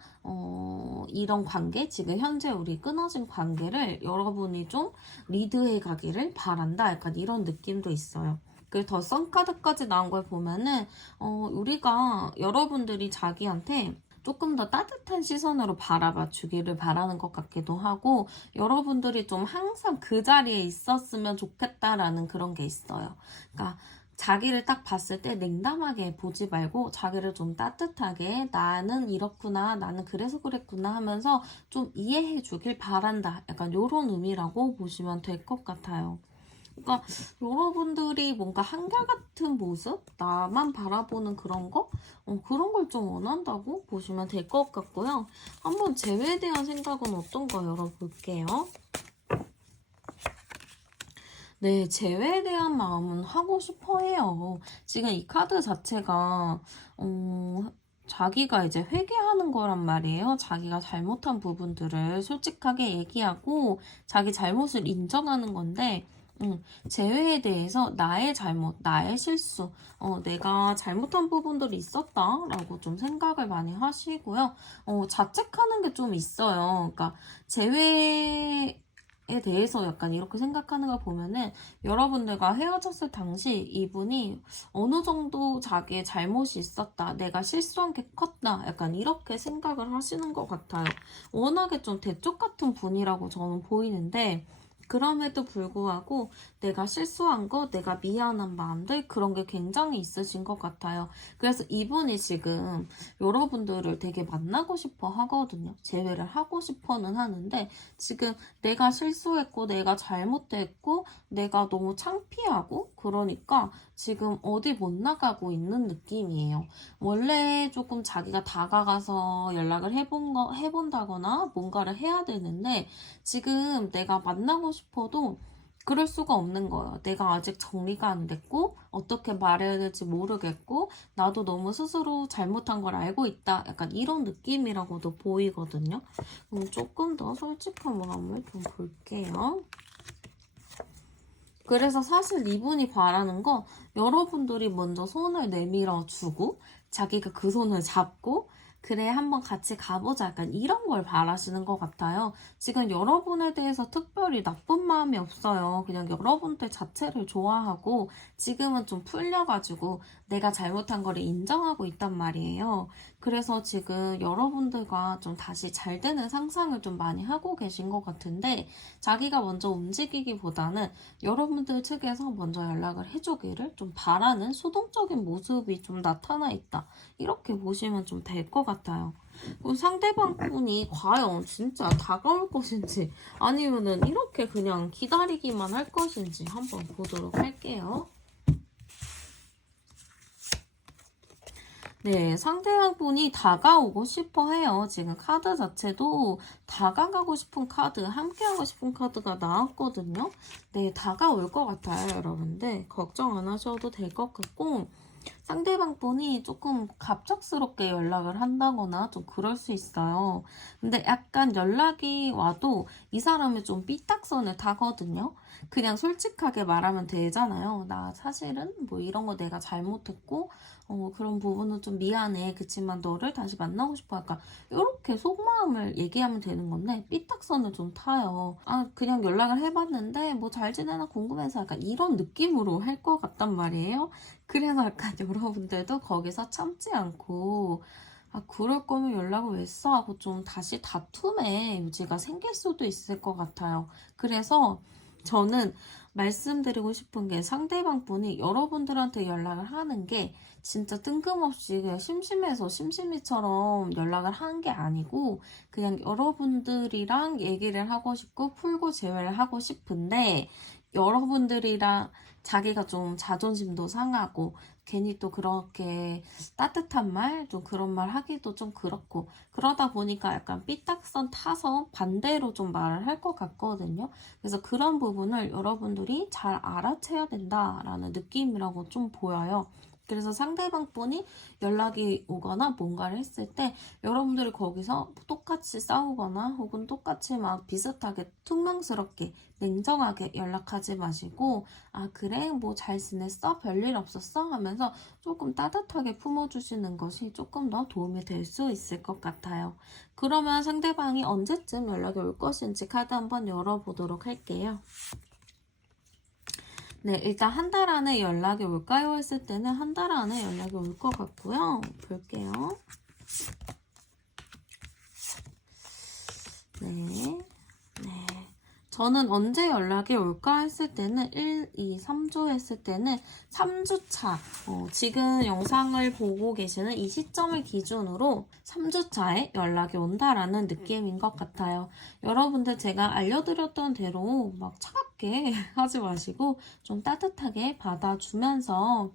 이런 관계, 지금 현재 우리 끊어진 관계를 여러분이 좀 리드해 가기를 바란다. 약간 이런 느낌도 있어요. 그리고 더 썬카드까지 나온 걸 보면은 우리가 여러분들이 자기한테 조금 더 따뜻한 시선으로 바라봐 주기를 바라는 것 같기도 하고 여러분들이 좀 항상 그 자리에 있었으면 좋겠다라는 그런 게 있어요. 그러니까 자기를 딱 봤을 때 냉담하게 보지 말고 자기를 좀 따뜻하게 나는 이렇구나, 나는 그래서 그랬구나 하면서 좀 이해해 주길 바란다. 약간 이런 의미라고 보시면 될 것 같아요. 그러니까 여러분들이 뭔가 한결같은 모습, 나만 바라보는 그런 거? 그런 걸 좀 원한다고 보시면 될 것 같고요. 한번 재회에 대한 생각은 어떤가 열어볼게요. 네, 재회에 대한 마음은 하고 싶어 해요. 지금 이 카드 자체가, 어, 자기가 이제 회개하는 거란 말이에요. 자기가 잘못한 부분들을 솔직하게 얘기하고 자기 잘못을 인정하는 건데, 재회에 대해서 나의 잘못, 나의 실수, 내가 잘못한 부분들이 있었다라고 좀 생각을 많이 하시고요. 자책하는 게 좀 있어요. 그러니까 재회 에 대해서 약간 이렇게 생각하는 걸 보면은 여러분들과 헤어졌을 당시 이분이 어느 정도 자기의 잘못이 있었다, 내가 실수한 게 컸다, 약간 이렇게 생각을 하시는 것 같아요. 워낙에 좀 대쪽 같은 분이라고 저는 보이는데, 그럼에도 불구하고 내가 실수한 거, 내가 미안한 마음들, 그런 게 굉장히 있으신 것 같아요. 그래서 이분이 지금 여러분들을 되게 만나고 싶어 하거든요. 재회를 하고 싶어는 하는데, 지금 내가 실수했고, 내가 잘못했고, 내가 너무 창피하고, 그러니까 지금 어디 못 나가고 있는 느낌이에요. 원래 조금 자기가 다가가서 연락을 해본다거나 뭔가를 해야 되는데, 지금 내가 만나고 싶어도 그럴 수가 없는 거예요. 내가 아직 정리가 안 됐고, 어떻게 말해야 될지 모르겠고, 나도 너무 스스로 잘못한 걸 알고 있다. 약간 이런 느낌이라고도 보이거든요. 그럼 조금 더 솔직한 마음을 좀 볼게요. 그래서 사실 이분이 바라는 건 여러분들이 먼저 손을 내밀어 주고, 자기가 그 손을 잡고, 그래, 한번 같이 가보자. 약간 이런 걸 바라시는 것 같아요. 지금 여러분에 대해서 특별히 나쁜 마음이 없어요. 그냥 여러분들 자체를 좋아하고, 지금은 좀 풀려가지고, 내가 잘못한 거를 인정하고 있단 말이에요. 그래서 지금 여러분들과 좀 다시 잘 되는 상상을 좀 많이 하고 계신 것 같은데, 자기가 먼저 움직이기보다는 여러분들 측에서 먼저 연락을 해주기를 좀 바라는 수동적인 모습이 좀 나타나 있다. 이렇게 보시면 좀 될 것 같아요. 그럼 상대방 분이 과연 진짜 다가올 것인지 아니면은 이렇게 그냥 기다리기만 할 것인지 한번 보도록 할게요. 네, 상대방 분이 다가오고 싶어 해요. 지금 카드 자체도 다가가고 싶은 카드, 함께하고 싶은 카드가 나왔거든요. 네, 다가올 것 같아요, 여러분들. 걱정 안 하셔도 될 것 같고, 상대방 분이 조금 갑작스럽게 연락을 한다거나 좀 그럴 수 있어요. 근데 약간 연락이 와도 이 사람이 좀 삐딱선을 타거든요. 그냥 솔직하게 말하면 되잖아요. 나 사실은 뭐 이런 거 내가 잘못했고, 그런 부분은 좀 미안해. 그치만 너를 다시 만나고 싶어. 약간 이렇게 속마음을 얘기하면 되는 건데 삐딱선을 좀 타요. 아, 그냥 연락을 해봤는데 뭐 잘 지내나 궁금해서 약간 이런 느낌으로 할 것 같단 말이에요. 그래서 약간 여러분들도 거기서 참지 않고, 아, 그럴 거면 연락을 왜 써? 하고 좀 다시 다툼의 여지가 생길 수도 있을 것 같아요. 그래서 저는 말씀드리고 싶은 게, 상대방 분이 여러분들한테 연락을 하는 게 진짜 뜬금없이 그냥 심심해서 심심이처럼 연락을 한 게 아니고, 그냥 여러분들이랑 얘기를 하고 싶고 풀고 재회를 하고 싶은데, 여러분들이랑 자기가 좀 자존심도 상하고, 괜히 또 그렇게 따뜻한 말, 좀 그런 말 하기도 좀 그렇고, 그러다 보니까 약간 삐딱선 타서 반대로 좀 말을 할 것 같거든요. 그래서 그런 부분을 여러분들이 잘 알아채야 된다라는 느낌이라고 좀 보여요. 그래서 상대방 분이 연락이 오거나 뭔가를 했을 때 여러분들이 거기서 똑같이 싸우거나 혹은 똑같이 막 비슷하게 퉁명스럽게 냉정하게 연락하지 마시고, 아, 그래? 뭐 잘 지냈어? 별일 없었어? 하면서 조금 따뜻하게 품어주시는 것이 조금 더 도움이 될 수 있을 것 같아요. 그러면 상대방이 언제쯤 연락이 올 것인지 카드 한번 열어보도록 할게요. 네, 일단 한 달 안에 연락이 올까요? 했을 때는 한 달 안에 연락이 올 것 같고요. 볼게요. 네. 네. 저는 언제 연락이 올까 했을 때는 1, 2, 3주 했을 때는 3주차, 지금 영상을 보고 계시는 이 시점을 기준으로 3주차에 연락이 온다라는 느낌인 것 같아요. 여러분들 제가 알려드렸던 대로 막 차갑게 하지 마시고 좀 따뜻하게 받아주면서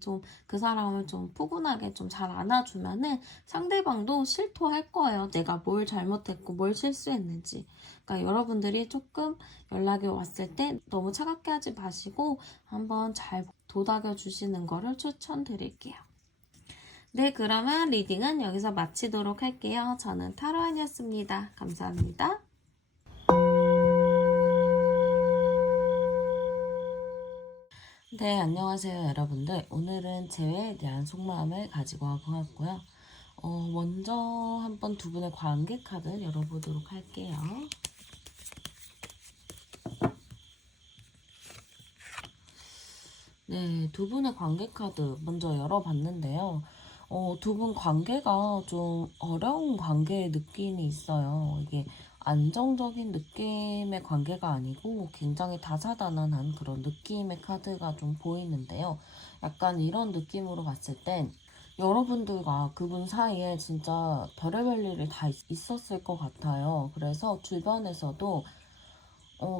좀 그 사람을 좀 포근하게 좀 잘 안아주면은 상대방도 실토할 거예요. 내가 뭘 잘못했고 뭘 실수했는지. 그러니까 여러분들이 조금 연락이 왔을 때 너무 차갑게 하지 마시고 한번 잘 도닥여 주시는 거를 추천드릴게요. 네, 그러면 리딩은 여기서 마치도록 할게요. 저는 타로안이었습니다. 감사합니다. 네, 안녕하세요, 여러분들. 오늘은 재회에 대한 속마음을 가지고 와보았고요. 먼저 한번 두 분의 관계 카드 열어보도록 할게요. 네, 두 분의 관계 카드 먼저 열어봤는데요. 두 분 관계가 좀 어려운 관계의 느낌이 있어요. 이게 안정적인 느낌의 관계가 아니고 굉장히 다사다난한 그런 느낌의 카드가 좀 보이는데요. 약간 이런 느낌으로 봤을 땐 여러분들과 그분 사이에 진짜 별의별 일이 다 있었을 것 같아요. 그래서 주변에서도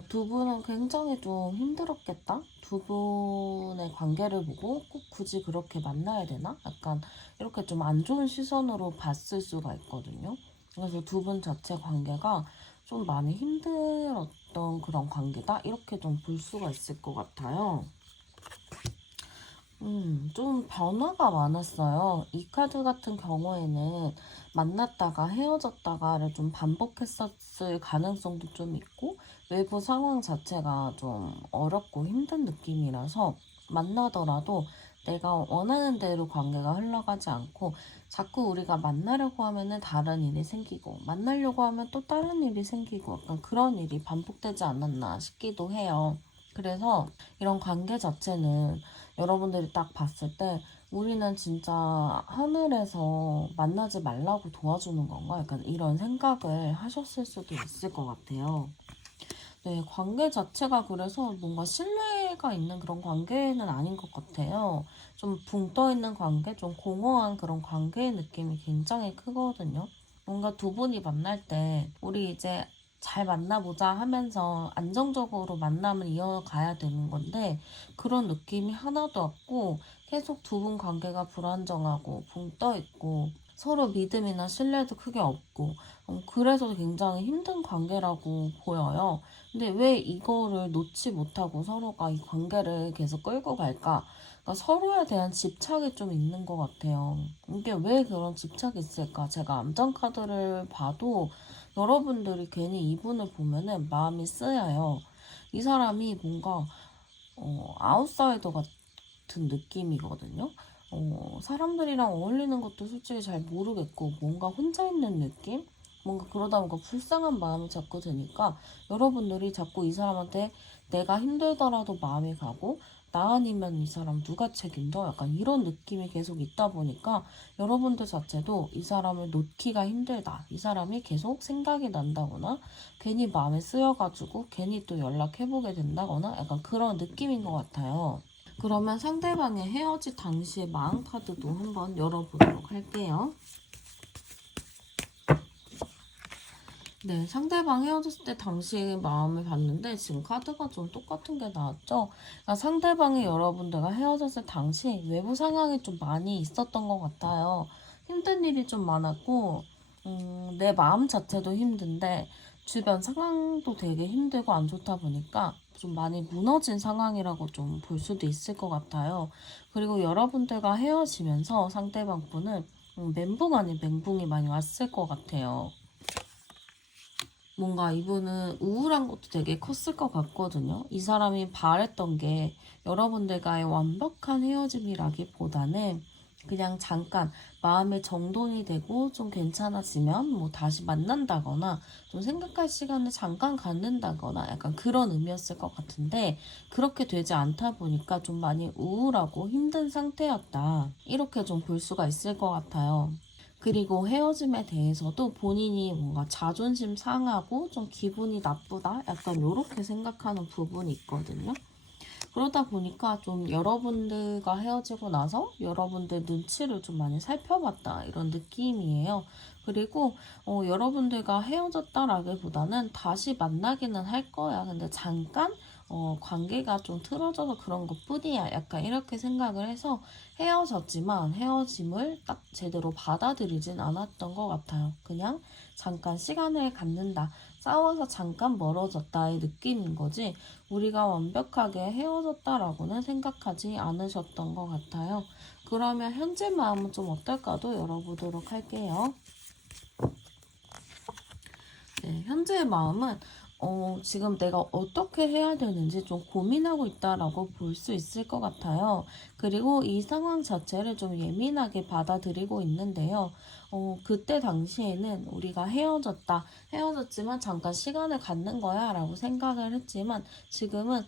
두 분은 굉장히 좀 힘들었겠다? 두 분의 관계를 보고 꼭 굳이 그렇게 만나야 되나? 약간 이렇게 좀 안 좋은 시선으로 봤을 수가 있거든요. 그래서 두 분 자체 관계가 좀 많이 힘들었던 그런 관계다? 이렇게 좀 볼 수가 있을 것 같아요. 좀 변화가 많았어요. 이 카드 같은 경우에는 만났다가 헤어졌다가를 좀 반복했었을 가능성도 좀 있고, 외부 상황 자체가 좀 어렵고 힘든 느낌이라서 만나더라도 내가 원하는 대로 관계가 흘러가지 않고 자꾸 우리가 만나려고 하면은 다른 일이 생기고 만나려고 하면 또 다른 일이 생기고 약간 그런 일이 반복되지 않았나 싶기도 해요. 그래서 이런 관계 자체는 여러분들이 딱 봤을 때 우리는 진짜 하늘에서 만나지 말라고 도와주는 건가? 약간 이런 생각을 하셨을 수도 있을 것 같아요. 네, 관계 자체가 그래서 뭔가 신뢰가 있는 그런 관계는 아닌 것 같아요. 좀 붕 떠 있는 관계, 좀 공허한 그런 관계의 느낌이 굉장히 크거든요. 뭔가 두 분이 만날 때 우리 이제 잘 만나보자 하면서 안정적으로 만남을 이어가야 되는 건데 그런 느낌이 하나도 없고 계속 두 분 관계가 불안정하고 붕 떠 있고 서로 믿음이나 신뢰도 크게 없고 그래서 굉장히 힘든 관계라고 보여요. 근데 왜 이거를 놓지 못하고 서로가 이 관계를 계속 끌고 갈까? 그러니까 서로에 대한 집착이 좀 있는 것 같아요. 이게 왜 그런 집착이 있을까? 제가 암전 카드를 봐도 여러분들이 괜히 이분을 보면은 마음이 쓰여요. 이 사람이 뭔가 아웃사이더 같은 느낌이거든요. 사람들이랑 어울리는 것도 솔직히 잘 모르겠고 뭔가 혼자 있는 느낌? 뭔가 그러다 보니까 불쌍한 마음이 자꾸 드니까 여러분들이 자꾸 이 사람한테 내가 힘들더라도 마음이 가고 나 아니면 이 사람 누가 책임져? 약간 이런 느낌이 계속 있다 보니까 여러분들 자체도 이 사람을 놓기가 힘들다. 이 사람이 계속 생각이 난다거나 괜히 마음에 쓰여가지고 괜히 또 연락해보게 된다거나 약간 그런 느낌인 것 같아요. 그러면 상대방의 헤어질 당시의 마음 카드도 한번 열어보도록 할게요. 네, 상대방 헤어졌을 때 당시의 마음을 봤는데 지금 카드가 좀 똑같은 게 나왔죠? 그러니까 상대방이 여러분들과 헤어졌을 당시 외부 상황이 좀 많이 있었던 것 같아요. 힘든 일이 좀 많았고 내 마음 자체도 힘든데 주변 상황도 되게 힘들고 안 좋다 보니까 좀 많이 무너진 상황이라고 좀 볼 수도 있을 것 같아요. 그리고 여러분들과 헤어지면서 상대방 분은 멘붕 아닌 멘붕이 많이 왔을 것 같아요. 뭔가 이분은 우울한 것도 되게 컸을 것 같거든요. 이 사람이 바랬던 게 여러분들과의 완벽한 헤어짐이라기보다는 그냥 잠깐 마음의 정돈이 되고 좀 괜찮아지면 뭐 다시 만난다거나 좀 생각할 시간을 잠깐 갖는다거나 약간 그런 의미였을 것 같은데 그렇게 되지 않다 보니까 좀 많이 우울하고 힘든 상태였다. 이렇게 좀 볼 수가 있을 것 같아요. 그리고 헤어짐에 대해서도 본인이 뭔가 자존심 상하고 좀 기분이 나쁘다? 약간 이렇게 생각하는 부분이 있거든요. 그러다 보니까 좀 여러분들과 헤어지고 나서 여러분들 눈치를 좀 많이 살펴봤다 이런 느낌이에요. 그리고 여러분들과 헤어졌다라기보다는 다시 만나기는 할 거야. 근데 잠깐 관계가 좀 틀어져서 그런 것뿐이야. 약간 이렇게 생각을 해서 헤어졌지만 헤어짐을 딱 제대로 받아들이진 않았던 것 같아요. 그냥 잠깐 시간을 갖는다. 싸워서 잠깐 멀어졌다의 느낌인 거지 우리가 완벽하게 헤어졌다라고는 생각하지 않으셨던 것 같아요. 그러면 현재 마음은 좀 어떨까도 열어보도록 할게요. 네, 현재의 마음은 지금 내가 어떻게 해야 되는지 좀 고민하고 있다라고 볼 수 있을 것 같아요. 그리고 이 상황 자체를 좀 예민하게 받아들이고 있는데요. 그때 당시에는 우리가 헤어졌지만 잠깐 시간을 갖는 거야 라고 생각을 했지만 지금은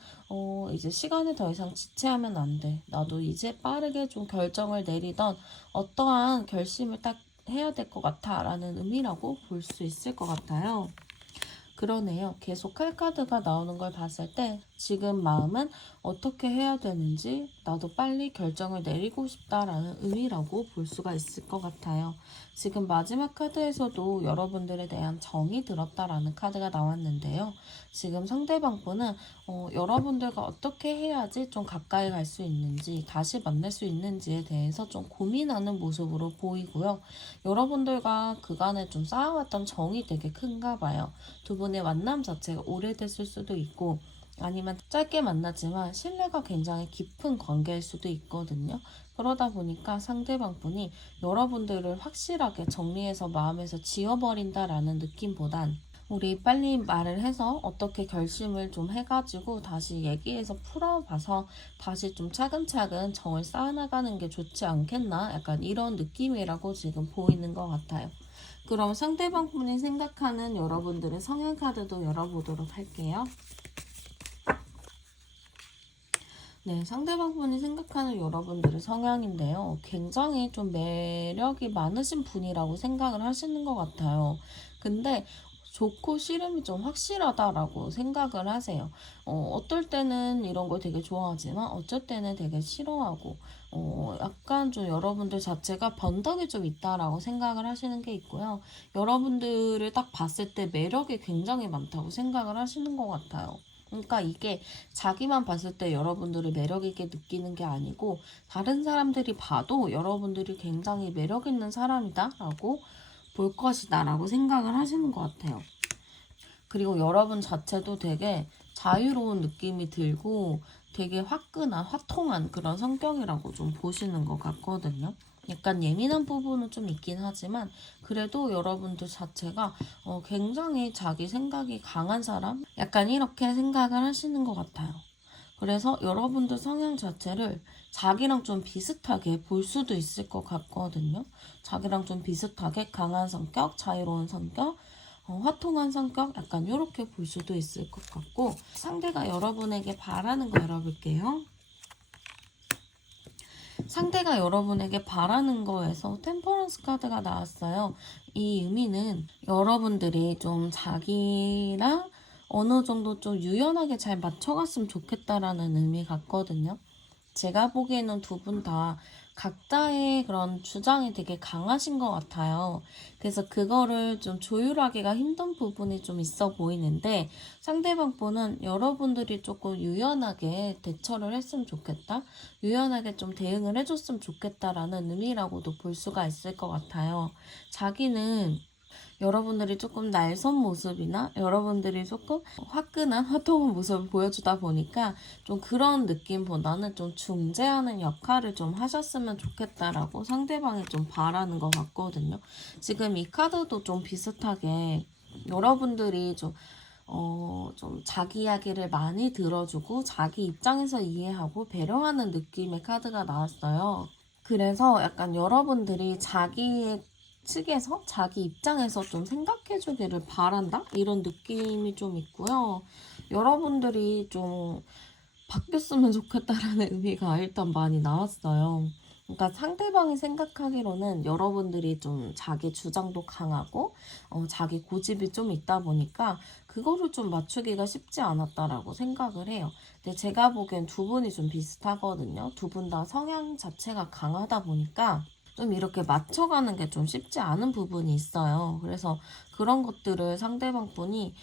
이제 시간을 더 이상 지체하면 안 돼. 나도 이제 빠르게 좀 결정을 내리던 어떠한 결심을 딱 해야 될 것 같아 라는 의미라고 볼 수 있을 것 같아요. 그러네요. 계속 칼 카드가 나오는 걸 봤을 때 지금 마음은 어떻게 해야 되는지 나도 빨리 결정을 내리고 싶다라는 의미라고 볼 수가 있을 것 같아요. 지금 마지막 카드에서도 여러분들에 대한 정이 들었다라는 카드가 나왔는데요. 지금 상대방 분은 여러분들과 어떻게 해야지 좀 가까이 갈 수 있는지 다시 만날 수 있는지에 대해서 좀 고민하는 모습으로 보이고요. 여러분들과 그간에 좀 쌓아왔던 정이 되게 큰가 봐요. 두 분의 만남 자체가 오래됐을 수도 있고 아니면 짧게 만났지만 신뢰가 굉장히 깊은 관계일 수도 있거든요. 그러다 보니까 상대방 분이 여러분들을 확실하게 정리해서 마음에서 지워버린다라는 느낌보단 우리 빨리 말을 해서 어떻게 결심을 좀 해가지고 다시 얘기해서 풀어봐서 다시 좀 차근차근 정을 쌓아나가는 게 좋지 않겠나? 약간 이런 느낌이라고 지금 보이는 것 같아요. 그럼 상대방 분이 생각하는 여러분들의 성향 카드도 열어보도록 할게요. 네, 상대방 분이 생각하는 여러분들의 성향인데요. 굉장히 좀 매력이 많으신 분이라고 생각을 하시는 것 같아요. 근데 좋고 싫음이 좀 확실하다라고 생각을 하세요. 어떨 때는 이런 걸 되게 좋아하지만 어쩔 때는 되게 싫어하고 약간 좀 여러분들 자체가 변덕이 좀 있다라고 생각을 하시는 게 있고요. 여러분들을 딱 봤을 때 매력이 굉장히 많다고 생각을 하시는 것 같아요. 그러니까 이게 자기만 봤을 때 여러분들을 매력 있게 느끼는 게 아니고 다른 사람들이 봐도 여러분들이 굉장히 매력 있는 사람이다라고 볼 것이다라고 생각을 하시는 것 같아요. 그리고 여러분 자체도 되게 자유로운 느낌이 들고 되게 화끈한, 화통한 그런 성격이라고 좀 보시는 것 같거든요. 약간 예민한 부분은 좀 있긴 하지만 그래도 여러분들 자체가 굉장히 자기 생각이 강한 사람? 약간 이렇게 생각을 하시는 것 같아요. 그래서 여러분들 성향 자체를 자기랑 좀 비슷하게 볼 수도 있을 것 같거든요. 자기랑 좀 비슷하게 강한 성격, 자유로운 성격, 화통한 성격 약간 이렇게 볼 수도 있을 것 같고 상대가 여러분에게 바라는 거 열어볼게요. 상대가 여러분에게 바라는 거에서 템퍼런스 카드가 나왔어요. 이 의미는 여러분들이 좀 자기랑 어느 정도 좀 유연하게 잘 맞춰갔으면 좋겠다라는 의미 같거든요. 제가 보기에는 두 분 다 각자의 그런 주장이 되게 강하신 것 같아요. 그래서 그거를 좀 조율하기가 힘든 부분이 좀 있어 보이는데 상대방 분은 여러분들이 조금 유연하게 대처를 했으면 좋겠다. 유연하게 좀 대응을 해줬으면 좋겠다라는 의미라고도 볼 수가 있을 것 같아요. 자기는 여러분들이 조금 날선 모습이나 여러분들이 조금 화끈한 화통한 모습을 보여주다 보니까 좀 그런 느낌보다는 좀 중재하는 역할을 좀 하셨으면 좋겠다라고 상대방이 좀 바라는 것 같거든요. 지금 이 카드도 좀 비슷하게 여러분들이 좀 자기 이야기를 많이 들어주고 자기 입장에서 이해하고 배려하는 느낌의 카드가 나왔어요. 그래서 약간 여러분들이 자기의 측에서 자기 입장에서 좀 생각해 주기를 바란다? 이런 느낌이 좀 있고요. 여러분들이 좀 바뀌었으면 좋겠다라는 의미가 일단 많이 나왔어요. 그러니까 상대방이 생각하기로는 여러분들이 좀 자기 주장도 강하고 자기 고집이 좀 있다 보니까 그거를 좀 맞추기가 쉽지 않았다라고 생각을 해요. 근데 제가 보기엔 두 분이 좀 비슷하거든요. 두 분 다 성향 자체가 강하다 보니까 좀 이렇게 맞춰가는 게 좀 쉽지 않은 부분이 있어요. 그래서 그런 것들을 상대방 분이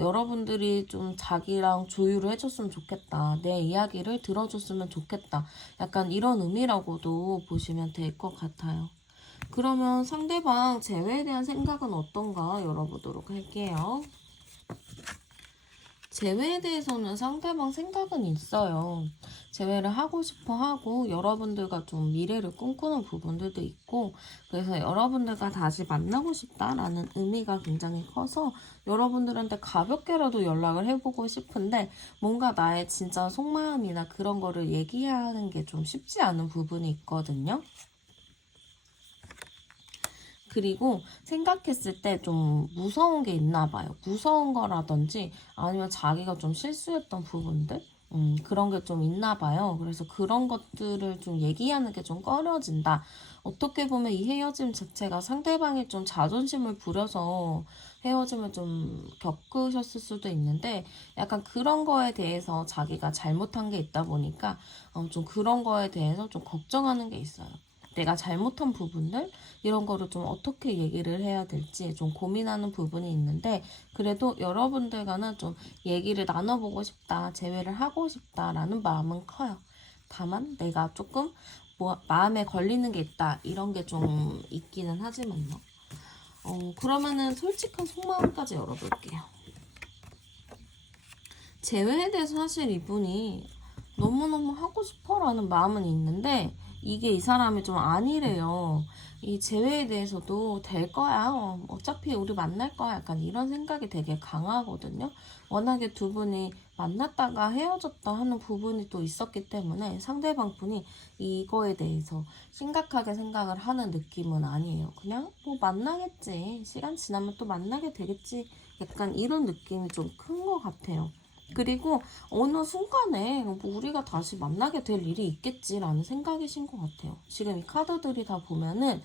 여러분들이 좀 자기랑 조율을 해줬으면 좋겠다. 내 이야기를 들어줬으면 좋겠다. 약간 이런 의미라고도 보시면 될 것 같아요. 그러면 상대방 재회에 대한 생각은 어떤가 열어보도록 할게요. 재회에 대해서는 상대방 생각은 있어요. 재회를 하고 싶어 하고 여러분들과 좀 미래를 꿈꾸는 부분들도 있고, 그래서 여러분들과 다시 만나고 싶다라는 의미가 굉장히 커서 여러분들한테 가볍게라도 연락을 해보고 싶은데, 뭔가 나의 진짜 속마음이나 그런 거를 얘기하는 게 좀 쉽지 않은 부분이 있거든요. 그리고 생각했을 때 좀 무서운 게 있나 봐요. 무서운 거라든지 아니면 자기가 좀 실수했던 부분들? 그런 게 좀 있나 봐요. 그래서 그런 것들을 좀 얘기하는 게 좀 꺼려진다. 어떻게 보면 이 헤어짐 자체가 상대방이 좀 자존심을 부려서 헤어짐을 좀 겪으셨을 수도 있는데, 약간 그런 거에 대해서 자기가 잘못한 게 있다 보니까 좀 그런 거에 대해서 좀 걱정하는 게 있어요. 내가 잘못한 부분들 이런 거를 좀 어떻게 얘기를 해야 될지 좀 고민하는 부분이 있는데, 그래도 여러분들과는 좀 얘기를 나눠보고 싶다, 재회를 하고 싶다라는 마음은 커요. 다만 내가 조금 마음에 걸리는 게 있다 이런 게 좀 있기는 하지만요. 그러면은 솔직한 속마음까지 열어볼게요. 재회에 대해서 사실 이분이 너무너무 하고 싶어라는 마음은 있는데, 이게 이 사람이 좀 아니래요. 이 재회에 대해서도 될 거야. 어차피 우리 만날 거야. 약간 이런 생각이 되게 강하거든요. 워낙에 두 분이 만났다가 헤어졌다 하는 부분이 또 있었기 때문에 상대방 분이 이거에 대해서 심각하게 생각을 하는 느낌은 아니에요. 그냥 뭐 만나겠지. 시간 지나면 또 만나게 되겠지. 약간 이런 느낌이 좀 큰 것 같아요. 그리고 어느 순간에 뭐 우리가 다시 만나게 될 일이 있겠지라는 생각이신 것 같아요. 지금 이 카드들이 다 보면은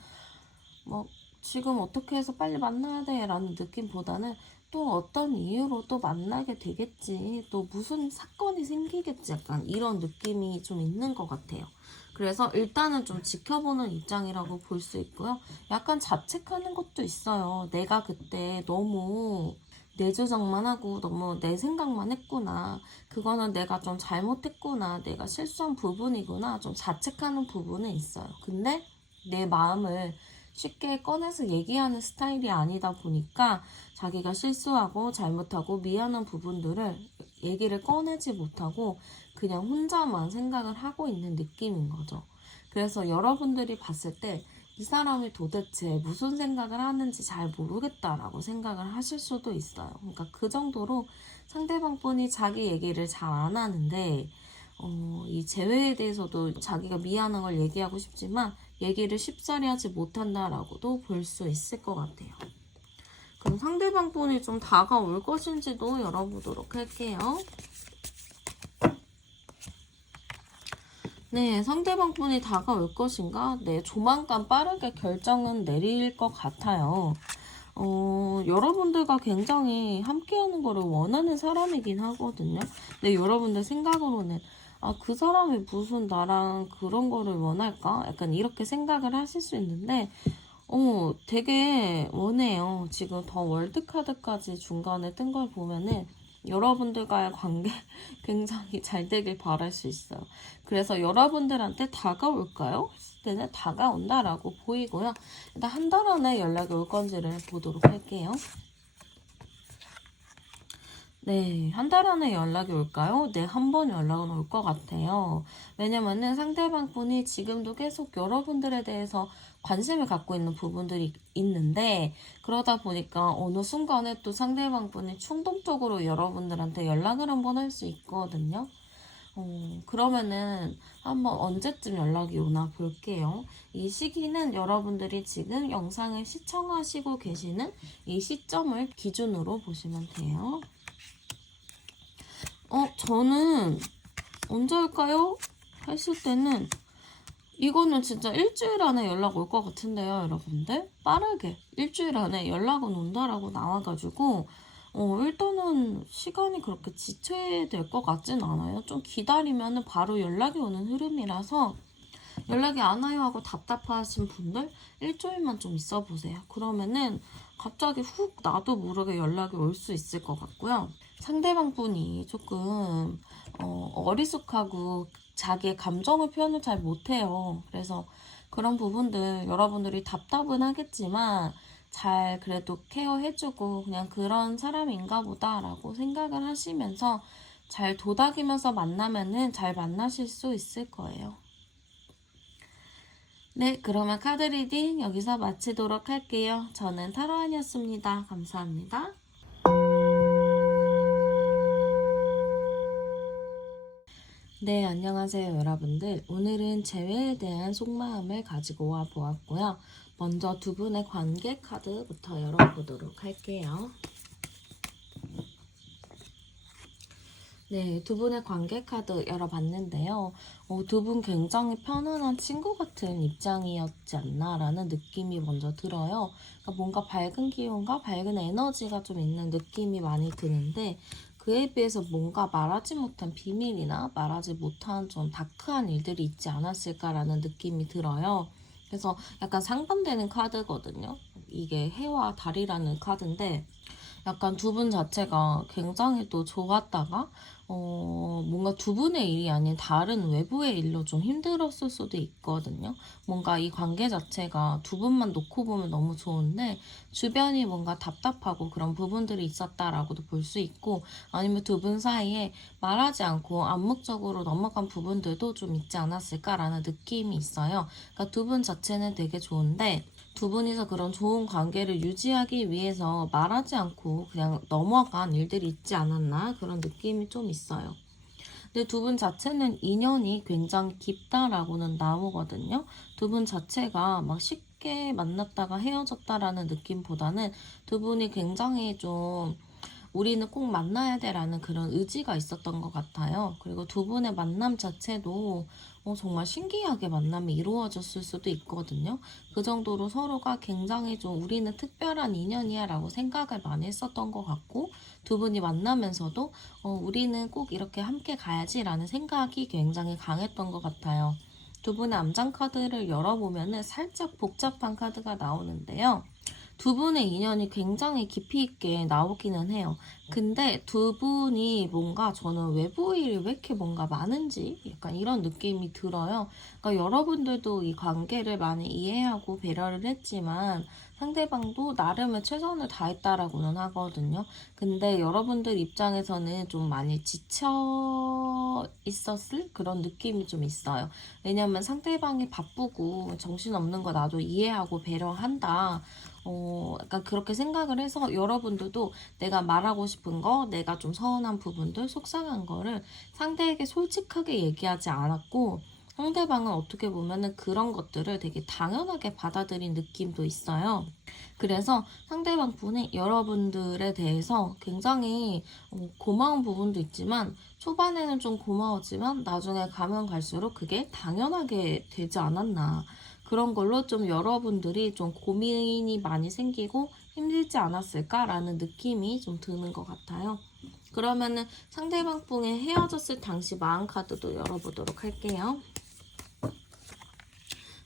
뭐 지금 어떻게 해서 빨리 만나야 돼라는 느낌보다는 또 어떤 이유로 또 만나게 되겠지, 또 무슨 사건이 생기겠지, 약간 이런 느낌이 좀 있는 것 같아요. 그래서 일단은 좀 지켜보는 입장이라고 볼 수 있고요. 약간 자책하는 것도 있어요. 내가 그때 너무 내 주장만 하고 너무 내 생각만 했구나. 그거는 내가 좀 잘못했구나. 내가 실수한 부분이구나. 좀 자책하는 부분은 있어요. 근데 내 마음을 쉽게 꺼내서 얘기하는 스타일이 아니다 보니까 자기가 실수하고 잘못하고 미안한 부분들을 얘기를 꺼내지 못하고 그냥 혼자만 생각을 하고 있는 느낌인 거죠. 그래서 여러분들이 봤을 때 이 사람이 도대체 무슨 생각을 하는지 잘 모르겠다라고 생각을 하실 수도 있어요. 그러니까 그 정도로 상대방 분이 자기 얘기를 잘 안 하는데, 이 재회에 대해서도 자기가 미안한 걸 얘기하고 싶지만 얘기를 쉽사리 하지 못한다라고도 볼 수 있을 것 같아요. 그럼 상대방 분이 좀 다가올 것인지도 열어보도록 할게요. 네, 상대방 분이 다가올 것인가? 네, 조만간 빠르게 결정은 내릴 것 같아요. 여러분들과 굉장히 함께하는 거를 원하는 사람이긴 하거든요. 근데 여러분들 생각으로는 그 사람이 무슨 나랑 그런 거를 원할까? 약간 이렇게 생각을 하실 수 있는데, 되게 원해요. 지금 더 월드카드까지 중간에 뜬 걸 보면은 여러분들과의 관계 굉장히 잘 되길 바랄 수 있어요. 그래서 여러분들한테 다가올까요? 했을 때는 다가온다라고 보이고요. 일단 한 달 안에 연락이 올 건지를 보도록 할게요. 네, 한 달 안에 연락이 올까요? 네, 한 번 연락은 올 것 같아요. 왜냐면은 상대방 분이 지금도 계속 여러분들에 대해서 관심을 갖고 있는 부분들이 있는데, 그러다 보니까 어느 순간에 또 상대방 분이 충동적으로 여러분들한테 연락을 한번 할 수 있거든요. 그러면은 한번 언제쯤 연락이 오나 볼게요. 이 시기는 여러분들이 지금 영상을 시청하시고 계시는 이 시점을 기준으로 보시면 돼요. 저는 언제 할까요? 했을 때는 이거는 진짜 일주일 안에 연락 올 것 같은데요, 여러분들? 빠르게 일주일 안에 연락은 온다라고 나와가지고 일단은 시간이 그렇게 지체될 것 같진 않아요. 좀 기다리면 바로 연락이 오는 흐름이라서 연락이 안 와요 하고 답답하신 분들 일주일만 좀 있어 보세요. 그러면은 갑자기 훅 나도 모르게 연락이 올 수 있을 것 같고요. 상대방 분이 조금 어리숙하고 자기의 감정을 표현을 잘 못해요. 그래서 그런 부분들 여러분들이 답답은 하겠지만 잘 그래도 케어해주고 그냥 그런 사람인가 보다라고 생각을 하시면서 잘 도닥이면서 만나면은 잘 만나실 수 있을 거예요. 네, 그러면 카드 리딩 여기서 마치도록 할게요. 저는 타로안이었습니다. 감사합니다. 네, 안녕하세요, 여러분들. 오늘은 재회에 대한 속마음을 가지고 와 보았고요. 먼저 두 분의 관계 카드부터 열어보도록 할게요. 네, 두 분의 관계 카드 열어봤는데요. 두 분 굉장히 편안한 친구 같은 입장이었지 않나라는 느낌이 먼저 들어요. 그러니까 뭔가 밝은 기운과 밝은 에너지가 좀 있는 느낌이 많이 드는데 그에 비해서 뭔가 말하지 못한 비밀이나 말하지 못한 좀 다크한 일들이 있지 않았을까라는 느낌이 들어요. 그래서 약간 상반되는 카드거든요. 이게 해와 달이라는 카드인데 약간 두 분 자체가 굉장히 또 좋았다가 뭔가 두 분의 일이 아닌 다른 외부의 일로 좀 힘들었을 수도 있거든요. 뭔가 이 관계 자체가 두 분만 놓고 보면 너무 좋은데 주변이 뭔가 답답하고 그런 부분들이 있었다라고도 볼 수 있고 아니면 두 분 사이에 말하지 않고 암묵적으로 넘어간 부분들도 좀 있지 않았을까라는 느낌이 있어요. 그러니까 두 분 자체는 되게 좋은데 두 분이서 그런 좋은 관계를 유지하기 위해서 말하지 않고 그냥 넘어간 일들이 있지 않았나 그런 느낌이 좀 있어요. 근데 두 분 자체는 인연이 굉장히 깊다라고는 나오거든요. 두 분 자체가 막 쉽게 만났다가 헤어졌다라는 느낌보다는 두 분이 굉장히 좀 우리는 꼭 만나야 돼라는 그런 의지가 있었던 것 같아요. 그리고 두 분의 만남 자체도 정말 신기하게 만남이 이루어졌을 수도 있거든요. 그 정도로 서로가 굉장히 좀 우리는 특별한 인연이야 라고 생각을 많이 했었던 것 같고 두 분이 만나면서도 우리는 꼭 이렇게 함께 가야지 라는 생각이 굉장히 강했던 것 같아요. 두 분의 암장 카드를 열어보면 살짝 복잡한 카드가 나오는데요. 두 분의 인연이 굉장히 깊이 있게 나오기는 해요. 근데 두 분이 뭔가 저는 외부 일이 왜 이렇게 뭔가 많은지 약간 이런 느낌이 들어요. 그러니까 여러분들도 이 관계를 많이 이해하고 배려를 했지만 상대방도 나름의 최선을 다했다라고는 하거든요. 근데 여러분들 입장에서는 좀 많이 지쳐 있었을 그런 느낌이 좀 있어요. 왜냐면 상대방이 바쁘고 정신없는 거 나도 이해하고 배려한다. 약간 그렇게 생각을 해서 여러분들도 내가 말하고 싶은 거, 내가 좀 서운한 부분들, 속상한 거를 상대에게 솔직하게 얘기하지 않았고, 상대방은 어떻게 보면은 그런 것들을 되게 당연하게 받아들인 느낌도 있어요. 그래서 상대방 분이 여러분들에 대해서 굉장히 고마운 부분도 있지만, 초반에는 좀 고마웠지만, 나중에 가면 갈수록 그게 당연하게 되지 않았나. 그런 걸로 좀 여러분들이 좀 고민이 많이 생기고 힘들지 않았을까라는 느낌이 좀 드는 것 같아요. 그러면은 상대방 분이 헤어졌을 당시 마음 카드도 열어보도록 할게요.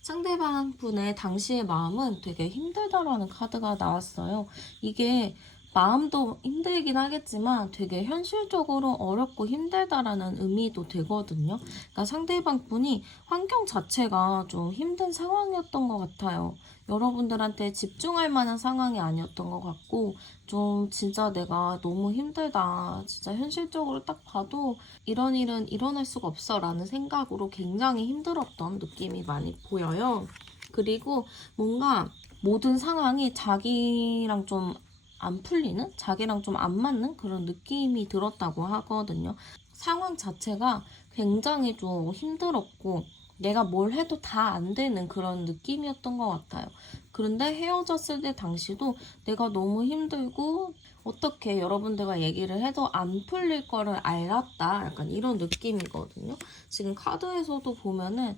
상대방 분의 당시의 마음은 되게 힘들다라는 카드가 나왔어요. 이게 마음도 힘들긴 하겠지만 되게 현실적으로 어렵고 힘들다라는 의미도 되거든요. 그러니까 상대방 분이 환경 자체가 좀 힘든 상황이었던 것 같아요. 여러분들한테 집중할 만한 상황이 아니었던 것 같고 좀 진짜 내가 너무 힘들다. 진짜 현실적으로 딱 봐도 이런 일은 일어날 수가 없어 라는 생각으로 굉장히 힘들었던 느낌이 많이 보여요. 그리고 뭔가 모든 상황이 자기랑 좀 안 풀리는? 자기랑 좀 안 맞는 그런 느낌이 들었다고 하거든요. 상황 자체가 굉장히 좀 힘들었고 내가 뭘 해도 다 안 되는 그런 느낌이었던 것 같아요. 그런데 헤어졌을 때 당시도 내가 너무 힘들고 어떻게 여러분들과 얘기를 해도 안 풀릴 거를 알았다. 약간 이런 느낌이거든요. 지금 카드에서도 보면은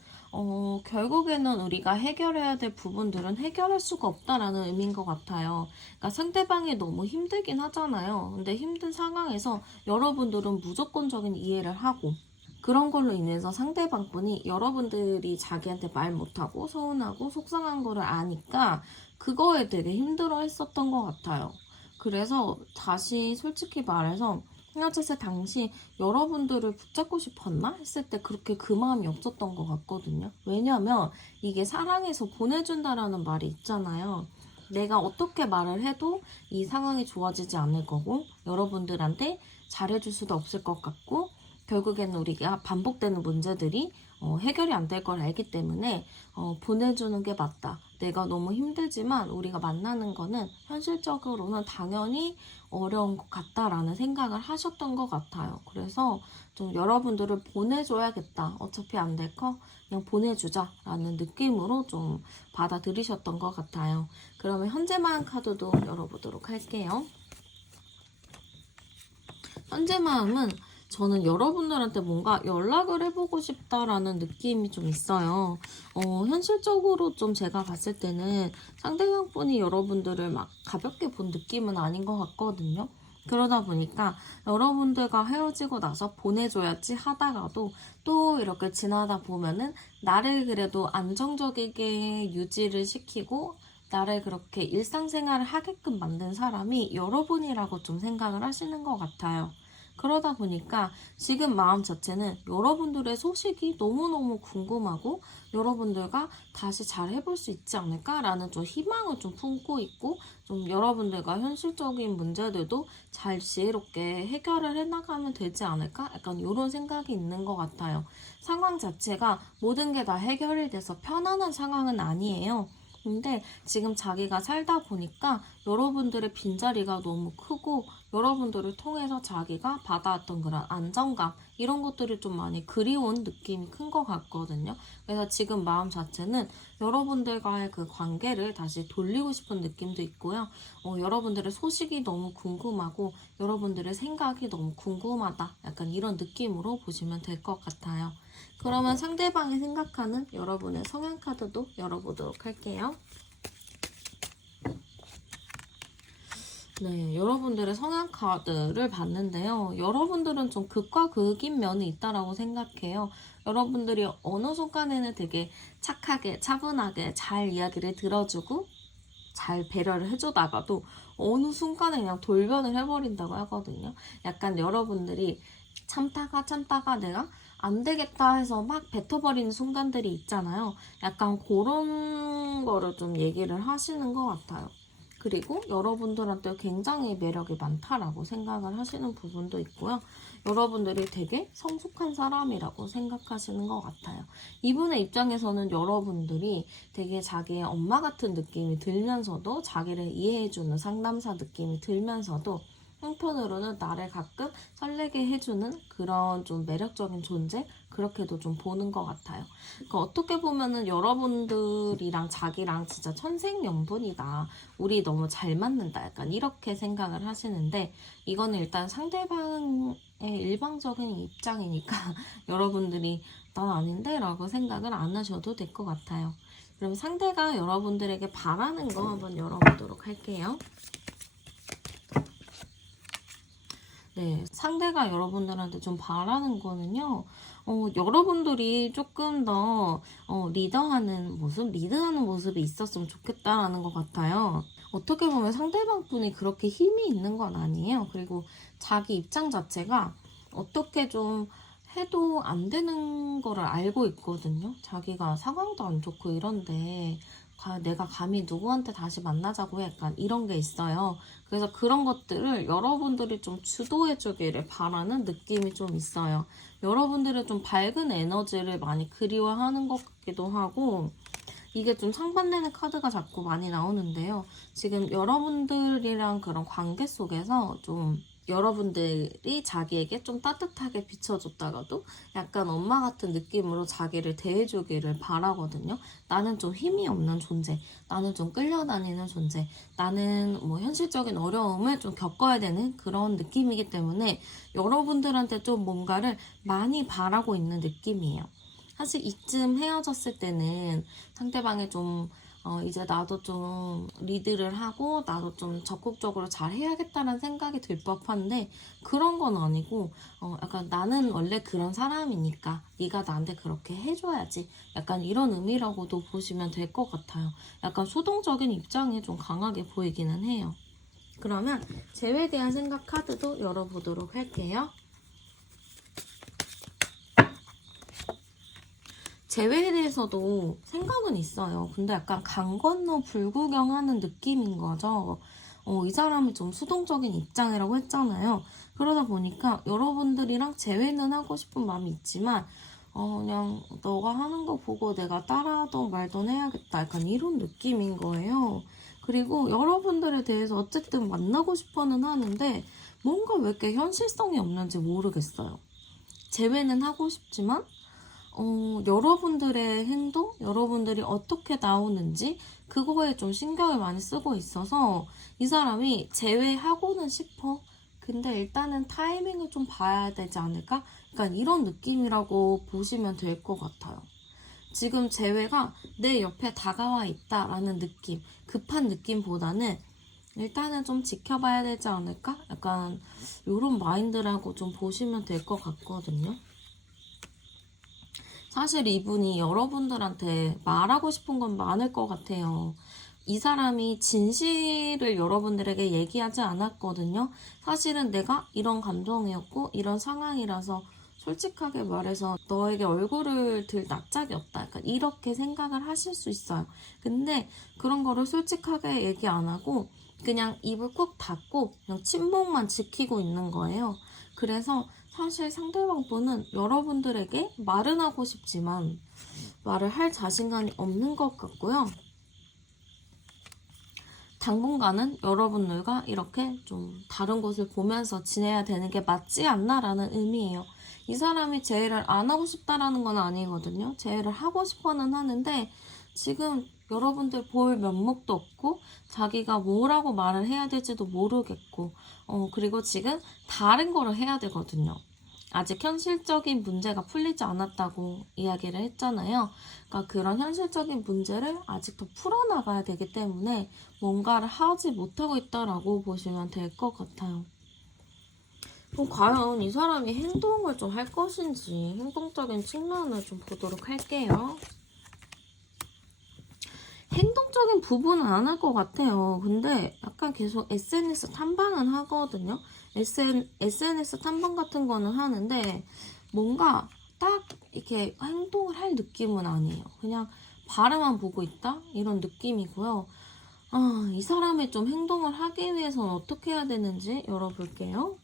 결국에는 우리가 해결해야 될 부분들은 해결할 수가 없다라는 의미인 것 같아요. 그러니까 상대방이 너무 힘들긴 하잖아요. 근데 힘든 상황에서 여러분들은 무조건적인 이해를 하고 그런 걸로 인해서 상대방 분이 여러분들이 자기한테 말 못하고 서운하고 속상한 거를 아니까 그거에 되게 힘들어 했었던 것 같아요. 그래서 다시 솔직히 말해서 헤어졌을 당시 여러분들을 붙잡고 싶었나 했을 때 그렇게 그 마음이 없었던 것 같거든요. 왜냐면 이게 사랑해서 보내준다라는 말이 있잖아요. 내가 어떻게 말을 해도 이 상황이 좋아지지 않을 거고 여러분들한테 잘해줄 수도 없을 것 같고 결국에는 우리가 반복되는 문제들이 해결이 안 될 걸 알기 때문에 보내주는 게 맞다. 내가 너무 힘들지만 우리가 만나는 거는 현실적으로는 당연히 어려운 것 같다라는 생각을 하셨던 것 같아요. 그래서 좀 여러분들을 보내줘야겠다. 어차피 안 될 거 그냥 보내주자라는 느낌으로 좀 받아들이셨던 것 같아요. 그러면 현재마음 카드도 열어보도록 할게요. 현재마음은 저는 여러분들한테 뭔가 연락을 해보고 싶다라는 느낌이 좀 있어요. 현실적으로 좀 제가 봤을 때는 상대방 분이 여러분들을 막 가볍게 본 느낌은 아닌 것 같거든요. 그러다 보니까 여러분들과 헤어지고 나서 보내줘야지 하다가도 또 이렇게 지나다 보면은 나를 그래도 안정적이게 유지를 시키고 나를 그렇게 일상생활을 하게끔 만든 사람이 여러분이라고 좀 생각을 하시는 것 같아요. 그러다 보니까 지금 마음 자체는 여러분들의 소식이 너무너무 궁금하고 여러분들과 다시 잘 해볼 수 있지 않을까라는 좀 희망을 좀 품고 있고 좀 여러분들과 현실적인 문제들도 잘 지혜롭게 해결을 해나가면 되지 않을까? 약간 이런 생각이 있는 것 같아요. 상황 자체가 모든 게 다 해결이 돼서 편안한 상황은 아니에요. 근데 지금 자기가 살다 보니까 여러분들의 빈자리가 너무 크고 여러분들을 통해서 자기가 받아왔던 그런 안정감 이런 것들이 좀 많이 그리운 느낌이 큰 것 같거든요. 그래서 지금 마음 자체는 여러분들과의 그 관계를 다시 돌리고 싶은 느낌도 있고요. 여러분들의 소식이 너무 궁금하고 여러분들의 생각이 너무 궁금하다. 약간 이런 느낌으로 보시면 될 것 같아요. 그러면 상대방이 생각하는 여러분의 성향 카드도 열어보도록 할게요. 네, 여러분들의 성향 카드를 봤는데요. 여러분들은 좀 극과 극인 면이 있다라고 생각해요. 여러분들이 어느 순간에는 되게 착하게, 차분하게 잘 이야기를 들어주고 잘 배려를 해주다가도 어느 순간에 그냥 돌변을 해버린다고 하거든요. 약간 여러분들이 참다가 내가 안 되겠다 해서 막 뱉어버리는 순간들이 있잖아요. 약간 그런 거를 좀 얘기를 하시는 것 같아요. 그리고 여러분들한테 굉장히 매력이 많다라고 생각을 하시는 부분도 있고요. 여러분들이 되게 성숙한 사람이라고 생각하시는 것 같아요. 이분의 입장에서는 여러분들이 되게 자기의 엄마 같은 느낌이 들면서도 자기를 이해해주는 상담사 느낌이 들면서도 한편으로는 나를 가끔 설레게 해주는 그런 좀 매력적인 존재? 그렇게도 좀 보는 것 같아요. 그러니까 어떻게 보면은 여러분들이랑 자기랑 진짜 천생연분이다. 우리 너무 잘 맞는다. 약간 이렇게 생각을 하시는데 이거는 일단 상대방의 일방적인 입장이니까 여러분들이 난 아닌데? 라고 생각을 안 하셔도 될 것 같아요. 그럼 상대가 여러분들에게 바라는 거 한번 열어보도록 할게요. 네, 상대가 여러분들한테 좀 바라는 거는요, 여러분들이 조금 더, 리드하는 모습이 있었으면 좋겠다라는 것 같아요. 어떻게 보면 상대방 분이 그렇게 힘이 있는 건 아니에요. 그리고 자기 입장 자체가 어떻게 좀 해도 안 되는 거를 알고 있거든요. 자기가 상황도 안 좋고 이런데, 내가 감히 누구한테 다시 만나자고 약간 이런 게 있어요. 그래서 그런 것들을 여러분들이 좀 주도해주기를 바라는 느낌이 좀 있어요. 여러분들은 좀 밝은 에너지를 많이 그리워하는 것 같기도 하고 이게 좀 상반되는 카드가 자꾸 많이 나오는데요. 지금 여러분들이랑 그런 관계 속에서 좀 여러분들이 자기에게 좀 따뜻하게 비춰줬다가도 약간 엄마 같은 느낌으로 자기를 대해주기를 바라거든요. 나는 좀 힘이 없는 존재, 나는 좀 끌려다니는 존재, 나는 뭐 현실적인 어려움을 좀 겪어야 되는 그런 느낌이기 때문에 여러분들한테 좀 뭔가를 많이 바라고 있는 느낌이에요. 사실 이쯤 헤어졌을 때는 상대방이 좀 이제 나도 좀 리드를 하고 나도 좀 적극적으로 잘 해야겠다는 생각이 들 법한데 그런 건 아니고 약간 나는 원래 그런 사람이니까 네가 나한테 그렇게 해줘야지 약간 이런 의미라고도 보시면 될 것 같아요. 약간 수동적인 입장이 좀 강하게 보이기는 해요. 그러면 재회에 대한 생각 카드도 열어보도록 할게요. 재회에 대해서도 생각은 있어요. 근데 약간 강 건너 불구경하는 느낌인 거죠. 이 사람이 좀 수동적인 입장이라고 했잖아요. 그러다 보니까 여러분들이랑 재회는 하고 싶은 마음이 있지만 그냥 너가 하는 거 보고 내가 따라하던 말던 해야겠다. 약간 이런 느낌인 거예요. 그리고 여러분들에 대해서 어쨌든 만나고 싶어는 하는데 뭔가 왜 이렇게 현실성이 없는지 모르겠어요. 재회는 하고 싶지만 여러분들의 행동, 여러분들이 어떻게 나오는지 그거에 좀 신경을 많이 쓰고 있어서 이 사람이 제외하고는 싶어. 근데 일단은 타이밍을 좀 봐야 되지 않을까? 약간 이런 느낌이라고 보시면 될 것 같아요. 지금 재회가 내 옆에 다가와 있다라는 느낌, 급한 느낌보다는 일단은 좀 지켜봐야 되지 않을까? 약간 이런 마인드라고 좀 보시면 될 것 같거든요. 사실 이분이 여러분들한테 말하고 싶은 건 많을 것 같아요. 이 사람이 진실을 여러분들에게 얘기하지 않았거든요. 사실은 내가 이런 감정이었고 이런 상황이라서 솔직하게 말해서 너에게 얼굴을 들 낯짝이 없다. 약간 이렇게 생각을 하실 수 있어요. 근데 그런 거를 솔직하게 얘기 안 하고 그냥 입을 꾹 닫고 그냥 침묵만 지키고 있는 거예요. 그래서 사실 상대방 분은 여러분들에게 말은 하고 싶지만 말을 할 자신감이 없는 것 같고요. 당분간은 여러분들과 이렇게 좀 다른 곳을 보면서 지내야 되는 게 맞지 않나라는 의미예요. 이 사람이 재회를 안 하고 싶다라는 건 아니거든요. 재회를 하고 싶어는 하는데 지금 여러분들 볼 면목도 없고 자기가 뭐라고 말을 해야 될지도 모르겠고 그리고 지금 다른 거를 해야 되거든요. 아직 현실적인 문제가 풀리지 않았다고 이야기를 했잖아요. 그러니까 그런 현실적인 문제를 아직 더 풀어나가야 되기 때문에 뭔가를 하지 못하고 있다라고 보시면 될 것 같아요. 그럼 과연 이 사람이 행동을 좀 할 것인지 행동적인 측면을 좀 보도록 할게요. 행동적인 부분은 안 할 것 같아요. 근데 약간 계속 SNS 탐방은 하거든요. SNS 탐방 같은 거는 하는데 뭔가 딱 이렇게 행동을 할 느낌은 아니에요. 그냥 바라만 보고 있다? 이런 느낌이고요. 이 사람이 좀 행동을 하기 위해서는 어떻게 해야 되는지 열어볼게요.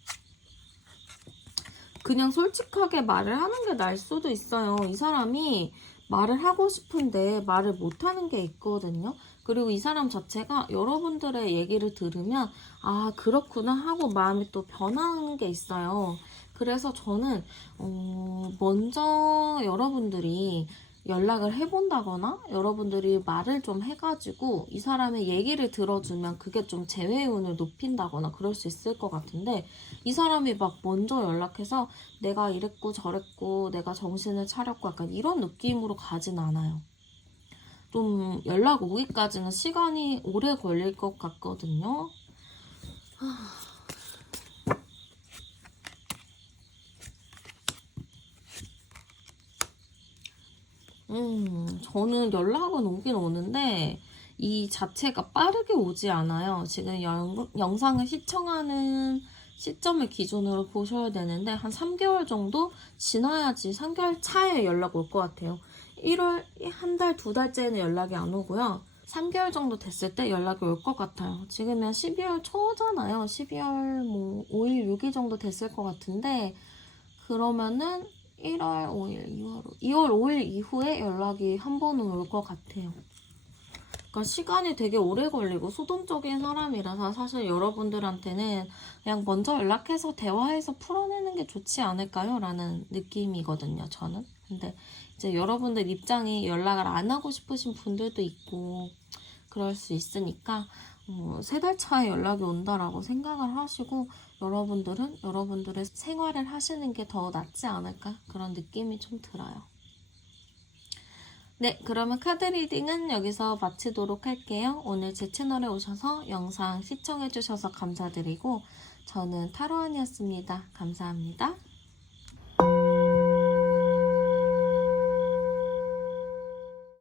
그냥 솔직하게 말을 하는 게 나을 수도 있어요. 이 사람이 말을 하고 싶은데 말을 못하는 게 있거든요. 그리고 이 사람 자체가 여러분들의 얘기를 들으면 그렇구나 하고 마음이 또 변하는 게 있어요. 그래서 저는 먼저 여러분들이 연락을 해본다거나 여러분들이 말을 좀 해가지고 이 사람의 얘기를 들어주면 그게 좀 재회운을 높인다거나 그럴 수 있을 것 같은데 이 사람이 막 먼저 연락해서 내가 이랬고 저랬고 내가 정신을 차렸고 약간 이런 느낌으로 가진 않아요. 좀 연락 오기까지는 시간이 오래 걸릴 것 같거든요. 저는 연락은 오긴 오는데 이 자체가 빠르게 오지 않아요. 지금 영상을 시청하는 시점을 기준으로 보셔야 되는데 한 3개월 정도 지나야지 3개월 차에 연락 올 것 같아요. 1월 한 달, 두 달째는 연락이 안 오고요. 3개월 정도 됐을 때 연락이 올 것 같아요. 지금은 12월 초잖아요. 12월 뭐 5일, 6일 정도 됐을 것 같은데 그러면은 1월 5일, 2월 5일 이후에 연락이 한 번은 올 것 같아요. 그러니까 시간이 되게 오래 걸리고 수동적인 사람이라서 사실 여러분들한테는 그냥 먼저 연락해서 대화해서 풀어내는 게 좋지 않을까요? 라는 느낌이거든요, 저는. 근데 이제 여러분들 입장이 연락을 안 하고 싶으신 분들도 있고 그럴 수 있으니까 3달 차에 연락이 온다라고 생각을 하시고 여러분들은 여러분들의 생활을 하시는 게 더 낫지 않을까? 그런 느낌이 좀 들어요. 네, 그러면 카드 리딩은 여기서 마치도록 할게요. 오늘 제 채널에 오셔서 영상 시청해주셔서 감사드리고 저는 타로안이었습니다. 감사합니다.